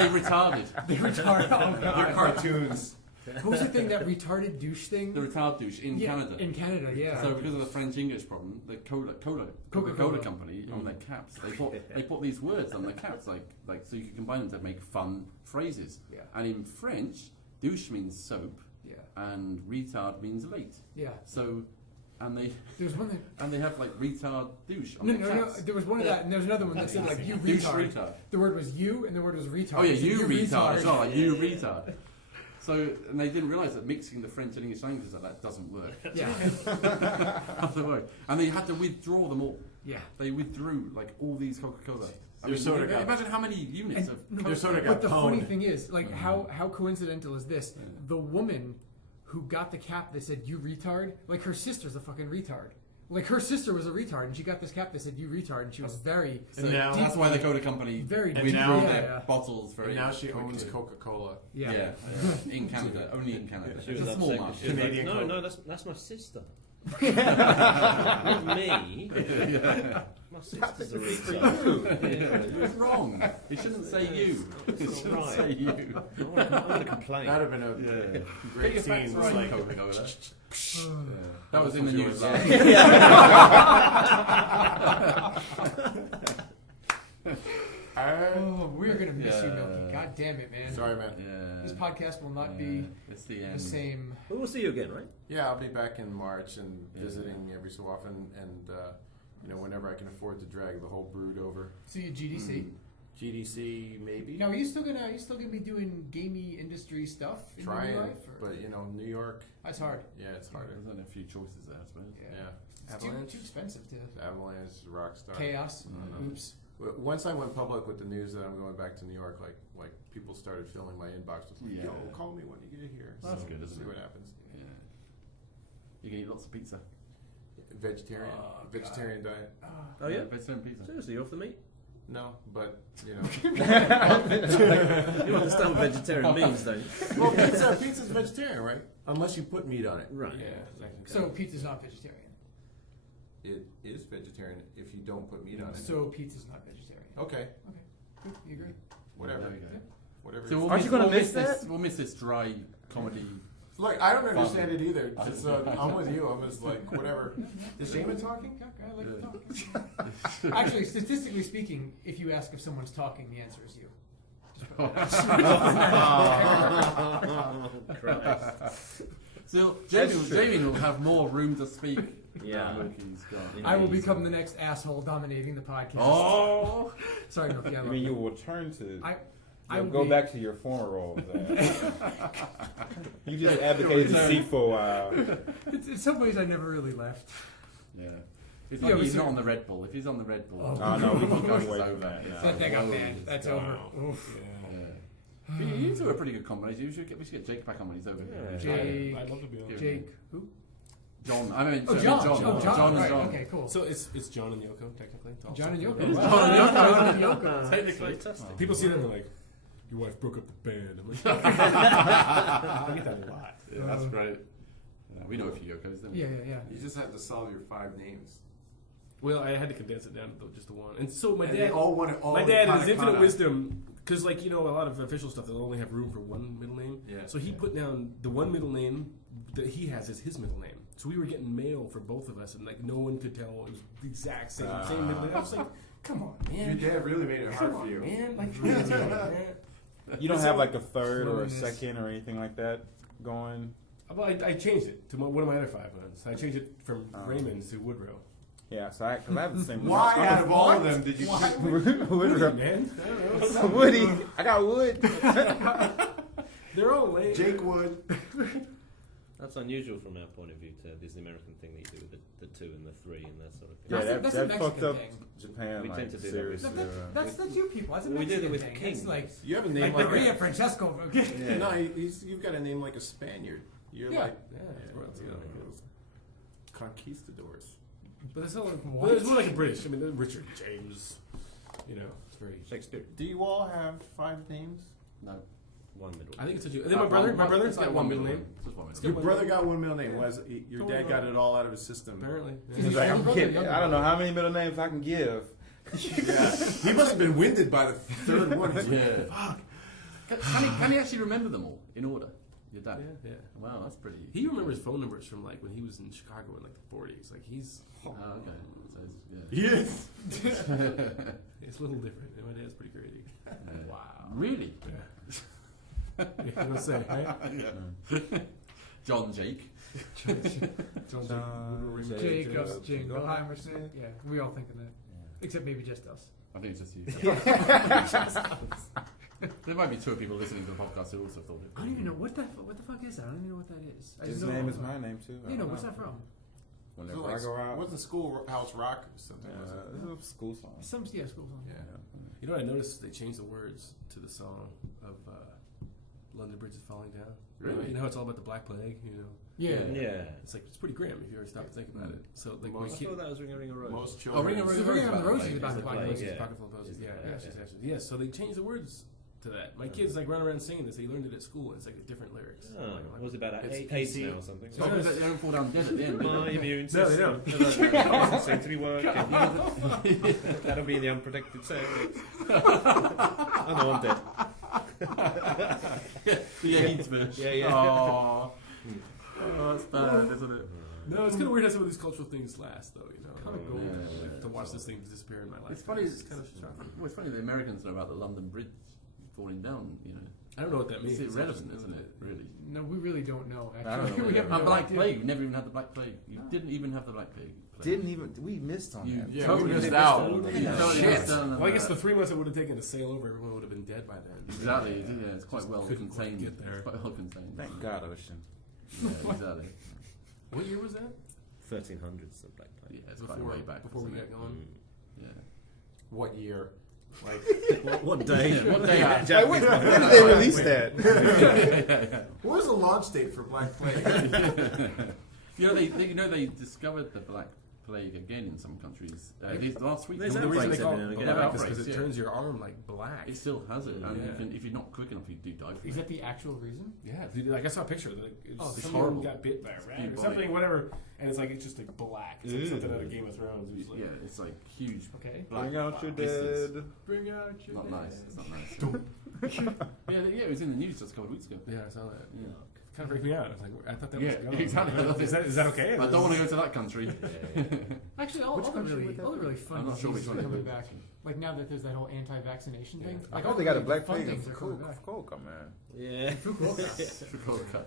retarded. They retarded. Oh They're god! cartoons. What was the thing that retarded douche thing? The retard douche in Canada. In Canada, yeah. So because of the French-English problem, the Coca-Cola company on their caps, they put these words on their caps, like so you can combine them to make fun phrases. Yeah. And in French, douche means soap, Yeah. and retard means late. Yeah. So, and they There was one that. have like retard douche on No, their no, no. caps. There was one of that, and there was another one that said like you Douche retard. The word was you, and the word was retard. Oh yeah, It said, you retard. It's not like you retard. So, and they didn't realise that mixing the French and English languages like that doesn't work. Yeah. Doesn't work. And they had to withdraw them all. Yeah. They withdrew like all these Coca-Cola. Your soda got- imagine how many units of no, Coke. your soda got But the funny pwned. thing is, like, how coincidental is this? Yeah. The woman who got the cap that said "you retard," like her sister's a fucking retard. Like her sister was a retard, and she got this cap that said "you retard," and she was very. And now- that's why the Coca company Very And withdrew now- their yeah. bottles very And now she owns quickly. Coca-Cola. Yeah, in Canada, only in Canada. She it's was a small upset 'cause market. she was Canadian like, Coke. no, that's my sister. Not me. Yeah. My sister's a This is for retard. you. It's wrong. He shouldn't say you. He It's shouldn't not say right. you. I want to complain. That'd have been a Yeah. great Get your scene. facts It's right, like, Kobe, over there. That was in the news. Oh, we're gonna miss you, Yeah. Milky. God damn it, man. sorry, man. Yeah. This podcast will not be It's the the end. same. But we'll see you again, right? Yeah, I'll be back in March and Yeah. visiting every so often, and whenever I can afford to drag the whole brood over. See you at GDC. GDC maybe. Now, are you still gonna be doing gamey industry stuff in your Trying, new life? Or? but New York. That's hard. Yeah, it's harder. There's only a few choices there, I suppose. Yeah, It's too expensive to Avalanche, Rockstar. chaos. Mhm. Oops. Once I went public with the news that I'm going back to New York, like people started filling my inbox with like, Yeah. "Yo, call me when you get here." Well, that's So good, we'll isn't see it? what happens. Yeah. You can eat lots of pizza. Vegetarian, Oh, vegetarian diet. Oh yeah. Vegetarian pizza. Seriously, you're off the meat? No, but You understand what vegetarian means, don't you? well, pizza's vegetarian, right? Unless you put meat on it. Right. Yeah, exactly. So pizza's not vegetarian. It is vegetarian if you don't put meat on it. So pizza's not vegetarian. Okay, Good. You agree? whatever. There we go. Whatever. So Aren't you gonna miss this? that? We'll miss this dry comedy. Look, I don't understand it either. I Just, don't- I'm with you. I'm just like, whatever. Is Damon talking? I like to talk. Actually, statistically speaking, if you ask if someone's talking, the answer is you. Oh, Christ. So That's Jamie, true. Jamie will have more room to speak. Yeah. than Milky's got. I will become the next asshole dominating the podcast. Oh, Sorry, Milky. I I love mean, you. you will turn to. I You'll will go be- back to your former roles. You just advocated the seat for a while. In some ways, I never really left. yeah. It's Yeah, like but he's so- not on the Red Bull. If he's on the Red Bull, Oh no, we can Goes go away over. from that. Yeah. That got Whoa, bad. That's over. Oof. Yeah. You two are a pretty good combination. We should get Jake back on when he's over here. Yeah. Jake. I'd love to be on. Jake. Who? John. I mean, Oh, sorry, John. John. Oh, John. John and Right. John. Okay, cool. So it's John and Yoko technically. It's all John and stuff Yoko. together. It is Wow. John and Yoko. John and Yoko. Technically. Fantastic. People see that and they're like, "Your wife broke up the band." I'm like, I get that a lot. Yeah, that's great. Yeah, we know a few Yokos, don't we? Yeah. You just had to solve your 5 names. Well, I had to condense it down to just the one. And so my And dad, they all want it all my in dad, in his katakana. infinite wisdom, because a lot of official stuff, they'll only have room for one middle name. Yeah. So he put down the one middle name that he has as his middle name. So we were getting mail for both of us, and no one could tell it was the exact same middle name. I was like, "Come on, Your man! dad really made it hard Come for you. on, man! Like, man. You don't have like a third or a Slowness. second or anything like that going. Well, I changed it to one of my other 5 ones. I changed it from Oh. Raymond to Woodrow. Yeah, so I have the same. Why out of all of them did you pick Wood? Man, I don't know. Woody, I got wood. They're all lame. Jake Wood? That's unusual from our point of view. There's the American thing that you do with the 2 and the 3 and that sort of thing. Yeah, That's that a fucked Mexican up thing. Japan. We like, tend to do that seriously. with- That's you people. That's a We Mexican did it with thing. King. It's like You have a name like like Maria Francesco. Yeah. No, you've got a name like a Spaniard. You're Yeah. like Yeah, it's royalty. those conquistadors. But it's, What? well, it's more like a British. I mean, Richard James. It's very. Shakespeare. Do you all have 5 names? No. One middle. I think it's a. And then my brother's It's like got one middle name. Just one middle Got Your one brother middle- got one middle name. Was your Go dad on. got it all out of his system? Apparently. He's He's like, older I'm brother, kidding. younger I don't know brother. how many middle names I can give. Yeah, he must have been winded by the 3rd one. He's like, Yeah. Can he actually remember them all in order? Your dad? Yeah. Wow, that's pretty. He remembers phone numbers from when he was in Chicago in the 40s. Like he's. Oh, okay. So it's, He is. It's a little different. And my dad's pretty crazy. Wow. Really? Yeah. You don't say, right? John Jake. John Jacobs, Jacobs, Jingleheimer Smith. Yeah, we all think of that. Except maybe just us. I think it's just you. There might be 2 people listening to the podcast who also thought it. I don't even know what the fuck is that. I don't even know what that is. I His just know- name is my name too. I You know, don't what's that from? Whenever Like, I go out, wasn't Schoolhouse Rock or something? was it? this is a school song. School song. Yeah. You know what I noticed? They changed the words to the song of London Bridge is Falling Down. Really? You know how it's all about the Black Plague? Yeah. Yeah. It's pretty grim if you ever stop to think about it. So like I Most- thought that was Ring a Rose. Most Oh, Ring children. a So Ring of the Roses is It's about the the Black plague, Roses. yeah. Pocket full of posies. Yeah. Yes. So they changed the words to that. My kids like run around singing this. They learned it at school. It's like different lyrics. Oh, what was it about It's AIDS PC. now or something? It's not that they don't fall down dead at the end. My immune No, system they don't. doesn't seem to be working. That'll be in the unprotected sex. Oh no, I'm dead. The AIDS version. Yeah. Oh, that's bad, isn't it? No, it's kind of weird how some of these cultural things last, though. Kinda cool. Like, to watch this thing disappear in my life. It's funny. It's kind of shocking. Well, it's funny the Americans know about the London Bridge falling down. I don't know what that means. It's irrelevant, isn't it? Really. No, we really don't know. I don't Actually, know we have either. no Black idea. Plague. We never even had the Black Plague. You didn't even have the Black Plague. We missed on You- that. Yeah, Totally we missed missed out. out. Yeah. Totally Shit. missed out on Well, I guess that. the 3 months it would have taken to sail over, everyone would have been dead by then. Exactly. Yeah, it's quite well couldn't quite contained. get there. It's quite well contained. Thank God, Ocean. Yeah, exactly. What year was that? 1300s, the Black Plague. Yeah, it's quite way back. Before we isn't got it? going. Yeah. What year? Like, What day? What day? Like, when did they release that? what was the launch date for Black Plague? They discovered the Black Plague again in some countries. Last week. There's The reason they outbreaks call every now and it again. black is Outbreaks, because it yeah. turns your arm like black. It still has it, and Yeah. if you're not quick enough, you do die from Is it. that the actual reason? Yeah, dude, like I saw a picture of it. Oh, It's horrible. got bit by a rat Deep or body. something, whatever, and it's like it's just like black. It's like Ew. something out of Game of Thrones. It's like, Yeah, it's like huge. Okay. Black Bring out your blisters. dead. Bring out your Not dead. nice. It's not nice. yeah, it was in the news just a couple of weeks ago. yeah, I saw that. Yeah. Kind of freaked me out. I was like, I thought that Yeah, was gone. exactly. Is that okay? I don't want to go to that country. Actually, all the country really, would that all the be? really fun I'm not sure diseases which are one it coming is. back. Like now that there's that whole anti-vaccination thing. I Like heard all they the got a really Black fun Plague in things are coming back. Fukuoka, man. Yeah. Fukuoka.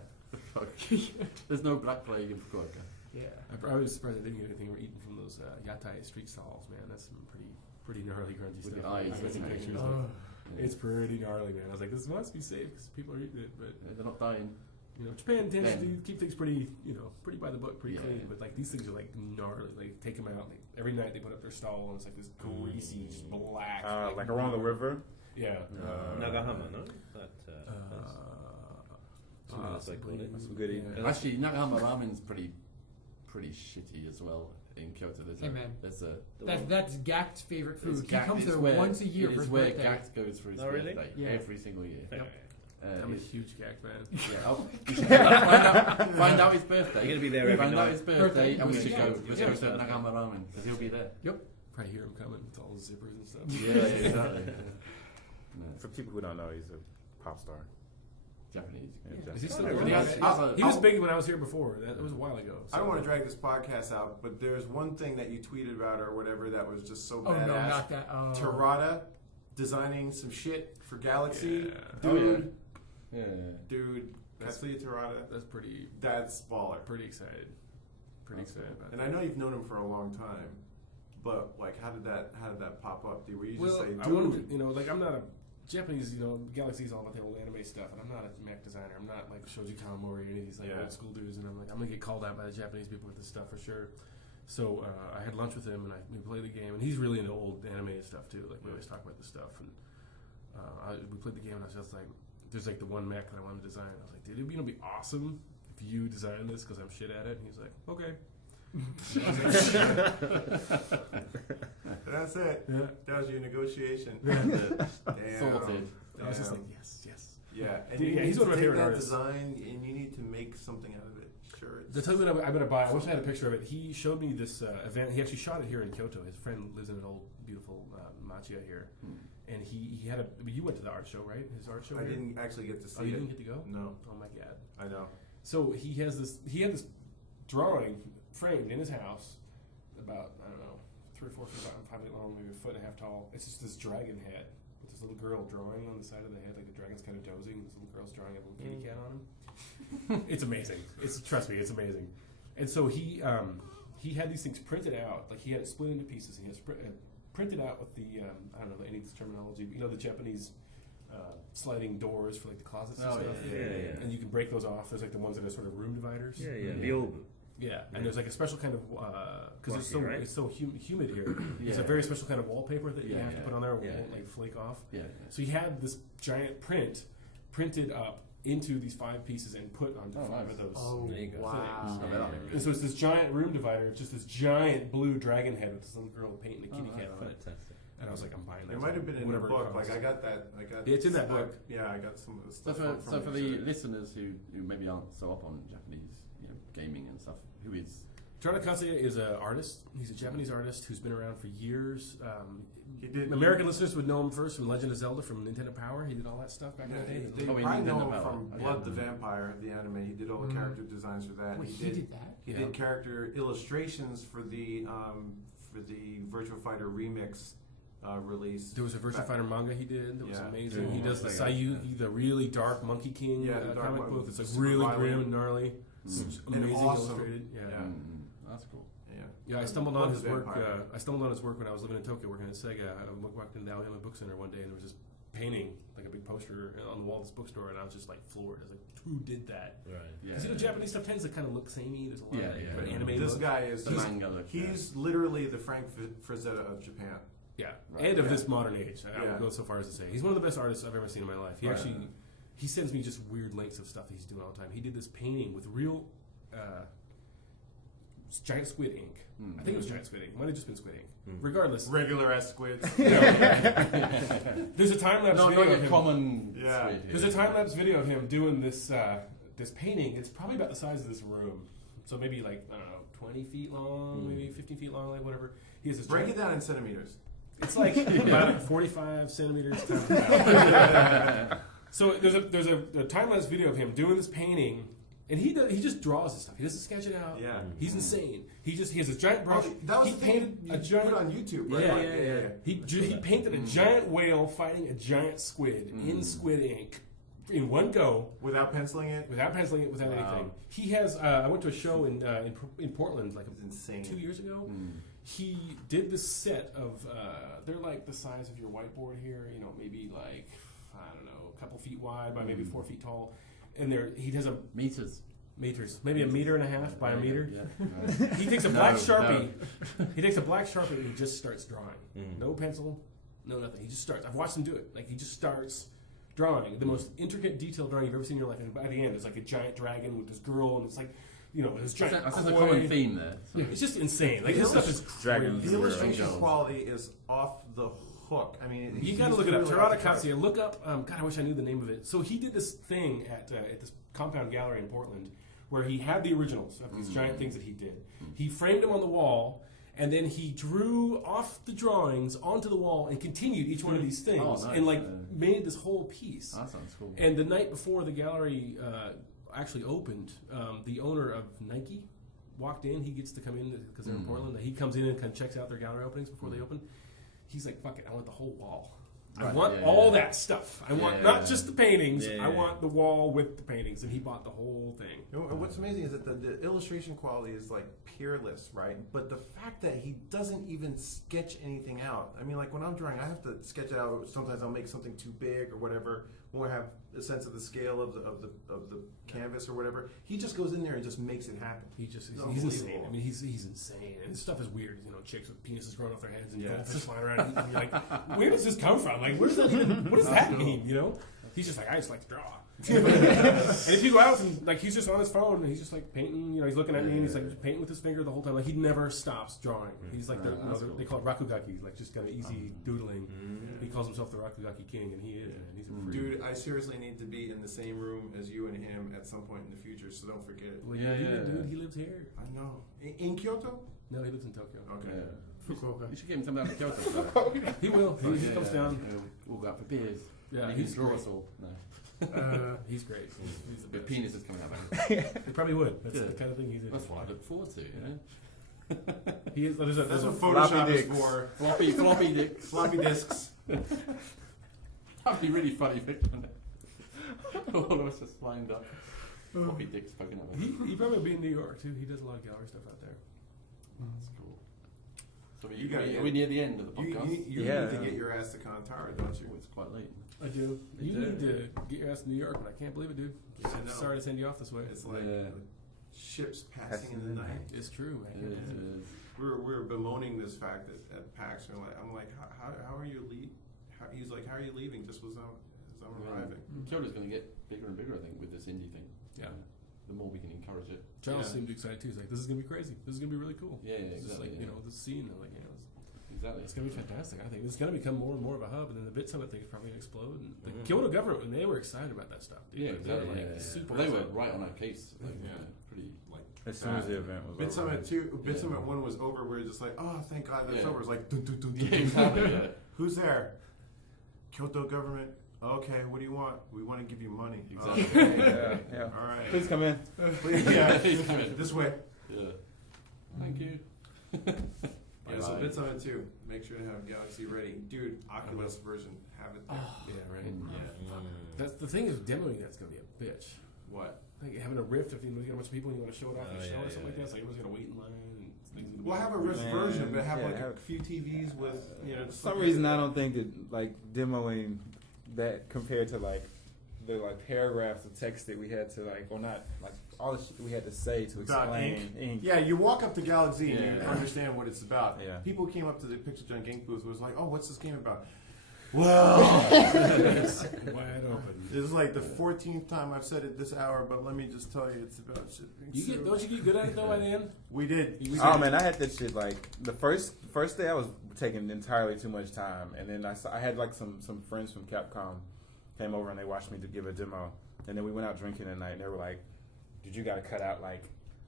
There's no Black Plague in Fukuoka. Yeah. I was surprised I didn't get anything eaten from those yatai street stalls, man. That's some pretty gnarly, grungy With stuff. the eyes, I've seen isn't it? pictures. Oh. It's pretty gnarly, man. I was like, this must be safe because people are eating it, but They're not dying. Japan tends Yeah. to keep things pretty, pretty by the book, pretty Yeah. clean. But like these things are like gnarly. Like take them out. Like every night they put up their stall and it's like this greasy, just black. Like around the river. Yeah. Nagahama, no? That, that's what they call it. That's some good eating. Yeah. Actually, Nagahama ramen's pretty shitty as well in Kyoto. Hey, man. There's a That's Gakt's favorite food. it's He comes it's there where- once a year it for is his where birthday. Gakt goes for his Oh, really? birthday Yeah. every single year. I'm a huge gag fan. You should find out his birthday. You're gonna be there every Find out night. his birthday, and we Birthday. should go. Yeah. Let's go to Nagahama ramen because he'll be there. Probably hear him coming with all the zippers and stuff. Yeah, exactly. No, For people who don't know, he's a pop star. Japanese. Yeah, Is he still Yeah, doing he that? has- He was big when I was here before. That was a while ago. I don't want to drag this podcast out, but there's one thing that you tweeted about or whatever that was just so Oh badass. no, not that. Oh. Terada designing some shit for Galak-Z. Yeah. Dude, Yeah. dude, That's- Katsuya Terada, That's pretty that's baller. excited. Pretty excited about And that. I know you've known him for a long time, but like, how did that pop up? Were you just Well, say, dude? I wanted to, like I'm not a Japanese, Galak-Z is all about the old anime stuff, and I'm not a mech designer. I'm not like Shoji Kamamori or any of these like Yeah. old school dudes, and I'm like, I'm gonna get called out by the Japanese people with this stuff for sure. So I had lunch with him, and we played the game, and he's really into old anime and stuff too. Like we always talk about this stuff, and we played the game, and I was just like, there's like the one mech that I wanted to design. I was like, dude, it'd be awesome if you design this because I'm shit at it. And he's like, okay. That's it. Yeah. That was your negotiation. Sorted. Damn. I was just Damn. like, yes. Yeah, and Dude, you yeah, need he's to one of my take favorite that artists. design and you need to make something out of it. Sure. The tell you what I'm gonna buy. I wish I had a picture of it. He showed me this event. He actually shot it here in Kyoto. His friend lives in an old, beautiful machiya here, and he had a. You went to the art show, right? His art show. I here? didn't actually get to see Oh, you it. didn't get to go? No, Oh my god. I know. So he has this. He had this drawing framed in his house, about 3 or 4 feet long, 5 feet long, maybe a foot and a half tall. It's just this dragon head with this little girl drawing on the side of the head, like the dragon's kind of dozing. This little girl's drawing a little kitty cat on him. It's amazing. Trust me, it's amazing. And so he had these things printed out, like he had it split into pieces. And he had printed out with the I don't know any of this terminology, but the Japanese sliding doors for like the closets and Oh, stuff. yeah. And you can break those off. There's like the ones that are sort of room dividers. Yeah. The old. Yeah, and there's like a special kind of because it's so Glossy, right? it's so humid here. There's a Yeah. very special kind of wallpaper that you Yeah, have to yeah. put on there. It Yeah. won't like flake off. Yeah. So he had this giant print printed up into these 5 pieces and put onto 5 nice. of those. Oh There you go. wow. things. And so it's this giant room divider, just this giant blue dragon head with this little girl painting a kitty cat on it. Fantastic. And I was like, I'm buying It might have been in the whatever it book. costs. Like I got that. I got. It's in that book. Yeah, I got some of the So stuff. for, so for the listeners who maybe aren't so up on Japanese gaming and stuff, who is Terada Katsuya is an artist. He's a Japanese artist who's been around for years. He did. American listeners would know him first from Legend of Zelda from Nintendo Power. He did all that stuff back in the day. They Oh, he probably did know Nintendo him Power. from Oh, Blood yeah. the Vampire, the anime. He did all the character designs for that. Wait, he did that? He Yeah. did character illustrations for the Virtua Fighter remix release. There was a Virtua Fighter manga he did that was Yeah. amazing. Yeah. He does the Yeah. Sayuki, the really dark Monkey King Yeah, the dark comic one. book. It's like Super really violent. grim and gnarly. It's And amazing awesome. illustrated. Yeah. Yeah. that's cool. Yeah, I stumbled Blood on the his work. Vampire. I stumbled on his work when I was living in Tokyo, working at Sega. I walked into the Aoyama Book Center one day, and there was this painting, like a big poster on the wall of this bookstore, and I was just like floored. I was like, "Who did that?" Right. Yeah. Because Japanese stuff tends to kind of look samey. There's a lot Yeah, of yeah. anime. This look. guy is. The manga look. He's literally the Frank Frazetta of Japan. Yeah, Right. and of Yeah. this modern age. I Yeah. would go so far as to say he's one of the best artists I've ever seen in my life. He Right. actually he sends me just weird links of stuff that he's doing all the time. He did this painting with real giant squid ink. I think it was giant squid ink. It might have just been squid ink. Regardless, Regular ass squids. there's a time lapse No, video not of your him. common. Yeah. squid here. There's a time lapse video of him doing this this painting. It's probably about the size of this room, so maybe like I don't know, 20 feet long, maybe 15 feet long, like whatever. He has this. Break giant- it down in centimeters. It's like about 45 centimeters. So there's a time lapse video of him doing this painting, and he just draws this stuff. He doesn't sketch it out. Yeah. He's insane. He has this giant brush. That was he the thing painted you a put giant. on YouTube, right? Yeah, Like, yeah. He painted a giant whale fighting a giant squid in squid ink in one go. Without penciling it. Without penciling it, without anything. He has. I went to a show in Portland like It's insane. 2 years ago. He did this set of. They're like the size of your whiteboard here. You know, maybe like I don't know, a couple feet wide by maybe 4 feet tall. And he has a meters. maybe a meter and a half by a meter. Yeah. He takes a black Sharpie. He takes a black Sharpie and he just starts drawing. No pencil, no nothing. He just starts. I've watched him do it. Like he just starts drawing the most intricate, detailed drawing you've ever seen in your life. And by the end, it's like a giant dragon with this girl, and it's like, you know, this giant. That's a koi. common theme there. So. It's just insane. Like his stuff is Dragons. crazy. The illustration Girls. quality is off the hook. I mean, You he's got to look it up. literally off Terada the chart. Katsuya. Look up. God, I wish I knew the name of it. So he did this thing at this compound gallery in Portland, where he had the originals of these giant things that he did. He framed them on the wall, and then he drew off the drawings onto the wall and continued each one of these things, Oh, nice. and like made this whole piece. That sounds cool. And the night before the gallery actually opened, the owner of Nike walked in. He gets to come in because they're in Portland. He comes in and kind of checks out their gallery openings before they open. He's like, "Fuck it, I want the whole wall. I Right, want yeah, all yeah. that stuff. I want Yeah, not yeah. just the paintings. Yeah, I yeah. want the wall with the paintings." And he bought the whole thing. You know, what's amazing is that the illustration quality is like peerless, right? But the fact that he doesn't even sketch anything out. I mean, like when I'm drawing, I have to sketch it out. Sometimes I'll make something too big or whatever, or have a sense of the scale of the canvas or whatever. He just goes in there and just makes it happen. He just It's he's insane. unbelievable. I mean, he's insane, and his stuff is weird. You know, chicks with penises growing off their heads and Yeah. goldfish flying around. And you're like, where does this come from? Like, where does that even? What does that mean? You know? He's just like, I just like to draw. And if you go out and like, he's just on his phone and he's just like painting. You know, he's looking at me and he's like painting with his finger the whole time. Like he never stops drawing. He's like they call it rakugaki, like just kind of easy doodling. He calls himself the rakugaki king, and he is. Man. He's a freak. Dude, I seriously need to be in the same room as you and him at some point in the future, so don't forget it. Well, Yeah, yeah. dude, he lives here. I know. In Kyoto? No, he lives in Tokyo. Okay. Yeah. Fukuoka. You should get him down to Kyoto. So. He will. He comes down. We'll go out for beers. Yeah, he he's can draw great. us all. No. He's great. He's the With best. penises coming out. He probably would. That's Good. the kind of thing he's into. That's what I look forward to. You know? He is. There's That's a what floppy Photoshop is dicks. for. Floppy dicks. Floppy disks. That'd be really funny, Victor. All of us just lined up. Floppy dicks poking up. he probably will be in New York too. He does a lot of gallery stuff out there. That's cool. So You gotta get- we're near the end of the You podcast. need Yeah. to get your ass to Kantara, don't you? Oh, it's quite late. I do. You do. need to get your ass to New York, but I can't believe it, dude. I know. Sorry to send you off this way. It's like Yeah. ships passing in the night. It's true. I It can't believe it. is. We're bemoaning this fact at PAX. I'm like, how are you he's like, how are you leaving? Just as I'm arriving. Kyoto's going to get bigger and bigger, I think, with this indie thing. Yeah. The more we can encourage it. Charles Yeah. seemed excited too. He's like, "This is gonna be crazy. This is gonna be really cool." Yeah, It's just exactly. like, you know, this scene. Like, you know, exactly. It's going to be fantastic. I think it's going to become more and more of a hub, and then the Bit Summit thing is probably going to explode. And the Kyoto government, when they were excited about that stuff, dude. Yeah, Like, they were, exactly. like, super Well, they were excited. right on our case. Like, pretty. As soon as the event was Bit over. Summit 2, Bit Summit 1 was over. We were just like, oh, thank God that's Yeah. over. It's like, dun, dun, dun, dun, Yeah, dun. exactly. Yeah. Who's there? Kyoto government. Okay, what do you want? We want to give you money. Exactly. Okay. Yeah. All right. Please come in. Yeah, Please come in. this way. Yeah. Thank you. Yeah, so Bit Summit 2, make sure to have Galak-Z ready. Dude, Oculus version, have it there. Yeah, right. Yeah. That's the thing is demoing that's going to be a bitch. What? Like having a Rift, if you get a bunch of people and you want to show it off in a show yeah, or something like yeah. that, so everyone's going to wait in line. And things gonna be We'll have a Rift Man, version, but have yeah, like a have- few TVs with, For some reason, I don't think that like demoing that compared to like the like paragraphs of text that we had to like, or not like all the shit we had to say to About explain ink? Yeah, you walk up to Galak-Z and you Yeah. understand what it's about. Yeah. People who came up to the PixelJunk Ink booth was like, oh, what's this game about? Well, it's wide open. this is like the 14th time I've said it this hour, but let me just tell you, it's about shipping. Don't you get good at it though by the end? We did. Oh man, I had that shit like the first day I was taking entirely too much time, and then I had like some friends from Capcom came over and they watched me to give a demo, and then we went out drinking that night, and they were like, "Dude, you got to cut out like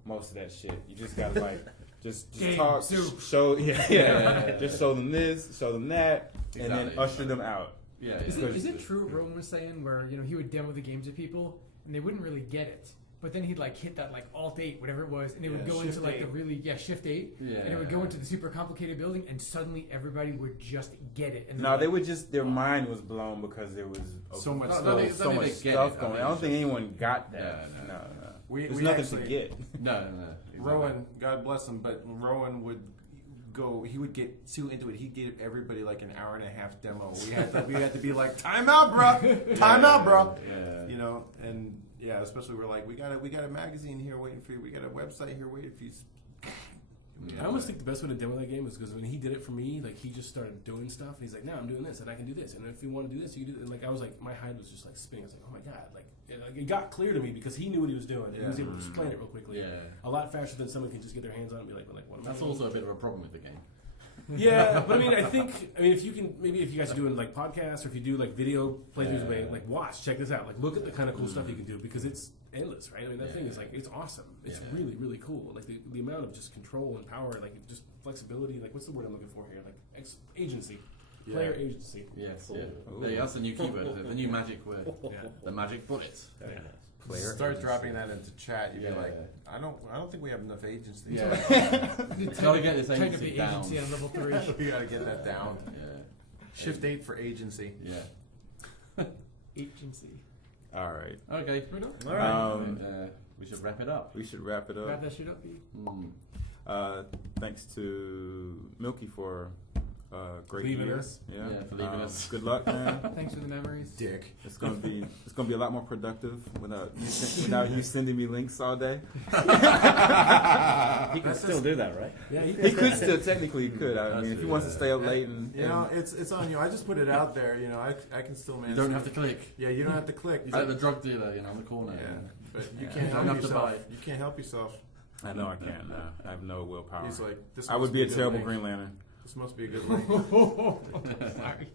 most of that shit. You just got to like just Game talk, soup. show just show them this, show them that, and then Exactly. usher them out." Yeah. Is it true what Roman was saying where he would demo the games to people and they wouldn't really get it, but then he'd like hit that like Alt 8 whatever it was, and it would Yeah, go into Shift like 8. the really Shift 8, Yeah. and it would go into the super complicated building, and suddenly everybody would just get it. And No, they would just their mind was blown because there was So much No, stuff. no, they- so much get stuff it. I going. mean, I don't it's think just- anyone got that. No. No. We There's nothing actually, to get. No. Exactly. Rowan, God bless him, but Rowan would go. He would get too into it. He'd give everybody like an hour and a half demo. We had to be like, time out, bro, time out, bro. Yeah. You know, and yeah, especially we're like, we got a magazine here waiting for you. We got a website here waiting for you. I almost think the best way to demo that game is because when he did it for me, like he just started doing stuff, and he's like, "Now I'm doing this, and I can do this, and if you want to do this, you can do." And like I was like, my head was just like spinning. I was like, "Oh my god!" Like it got clear to me because he knew what he was doing. He was able to explain it real quickly, Yeah. a lot faster than someone can just get their hands on it and be like, "What am I That's doing?" also a bit of a problem with the game. Yeah, but I mean, if you can, maybe if you guys are doing like podcasts or if you do like video playthroughs, like watch, check this out, like look at the kind of cool stuff you can do because it's endless, right? I mean, that thing is like it's awesome. It's really, really cool. Like the amount of just control and power, like just flexibility. Like what's the word I'm looking for here? Like agency, player agency. Yes. Yeah. That's the new keyword. The new magic word. Yeah. The magic bullet. Very nice. Player Start agency. dropping that into chat. You'd Yeah. be like, I don't think we have enough agency. Gotta get this trying to agency be down. agency on level 3. We gotta get that down. Yeah. Shift 8 for agency. Yeah. Agency. All right. Okay. We're done. All right. We should wrap it up. We should wrap it Wrap up. that shit up, B. Thanks to Milky for great Leaving year. us. Yeah. Yeah, for leaving us. Good luck, man. Thanks for the memories. Dick. It's gonna be a lot more productive without you sending me links all day. He can still do that, right? Yeah, He could still technically he could. I That's mean, if he it, wants to yeah. stay up late and You know, it's on you. I just put it out there. You know, I can still manage. You don't have to click. Yeah, you don't have to click. He's like the drug dealer, on the corner. Yeah, but you Yeah. can't You help don't have to yourself. buy. You can't help yourself. I know I can't. No, I have no willpower. He's like, this I must would be a good terrible link. Green Lantern. This must be a good link. Sorry.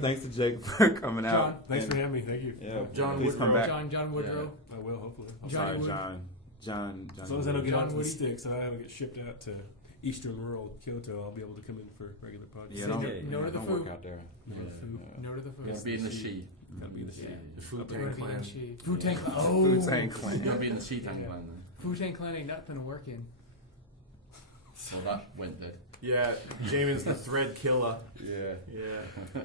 Thanks to Jake for coming John, out. Thanks And- for having me. Thank you. Yeah, John please come Woodrow. back. John Woodrow. I will hopefully. I'm Johnny sorry, Wood. John. As long as I don't get John onto the Woody. sticks and I don't get shipped out to eastern rural Kyoto, I'll be able to come in for regular podcasts. Yeah, Say don't, no to the don't food. work out there. No to food. No to the food. Gotta be in the she. Gotta be in the she. The food Gotta tank be in clan. she. Food tank. Food Tank You Clan. gotta be in the she tank Yeah. clan then. Food tank clan ain't nothing to work in. Well, that went there. Yeah, Jamin's the thread killer. Yeah. Yeah.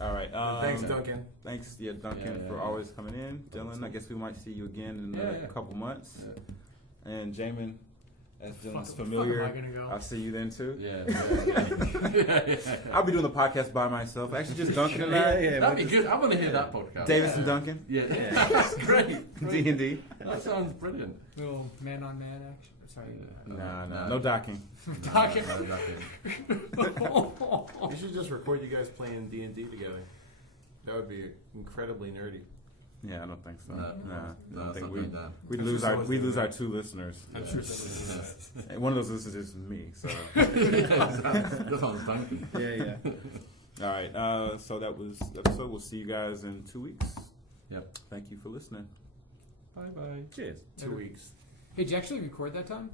All right. Thanks, Duncan. Thanks, Duncan, Yeah, for yeah. always coming in. Dylan, I guess we might see you again in a couple months. And Jamin, as Dylan's Fuck familiar, am I gonna go? I'll see you then too. Yeah. I'll be doing the podcast by myself. Actually, just Duncan and I. That'd be good. I want to hear that podcast. Davis and Duncan. Yeah. That's great. D&D. That sounds brilliant. Little man on man action. Sorry. No docking. Docking. You should just record you guys playing D&D together. That would be incredibly nerdy. Yeah, I don't think so. No. I don't it's think not going down. we'd I'm lose sure our someone's we gonna lose do our it. 2 listeners. I'm sure someone's And one of those listeners is me. So That's what I'm thinking. yeah. All right. So that was the episode. We'll see you guys in 2 weeks. Yep. Thank you for listening. Bye bye. Cheers. 2 weeks. Hey, did you actually record that time?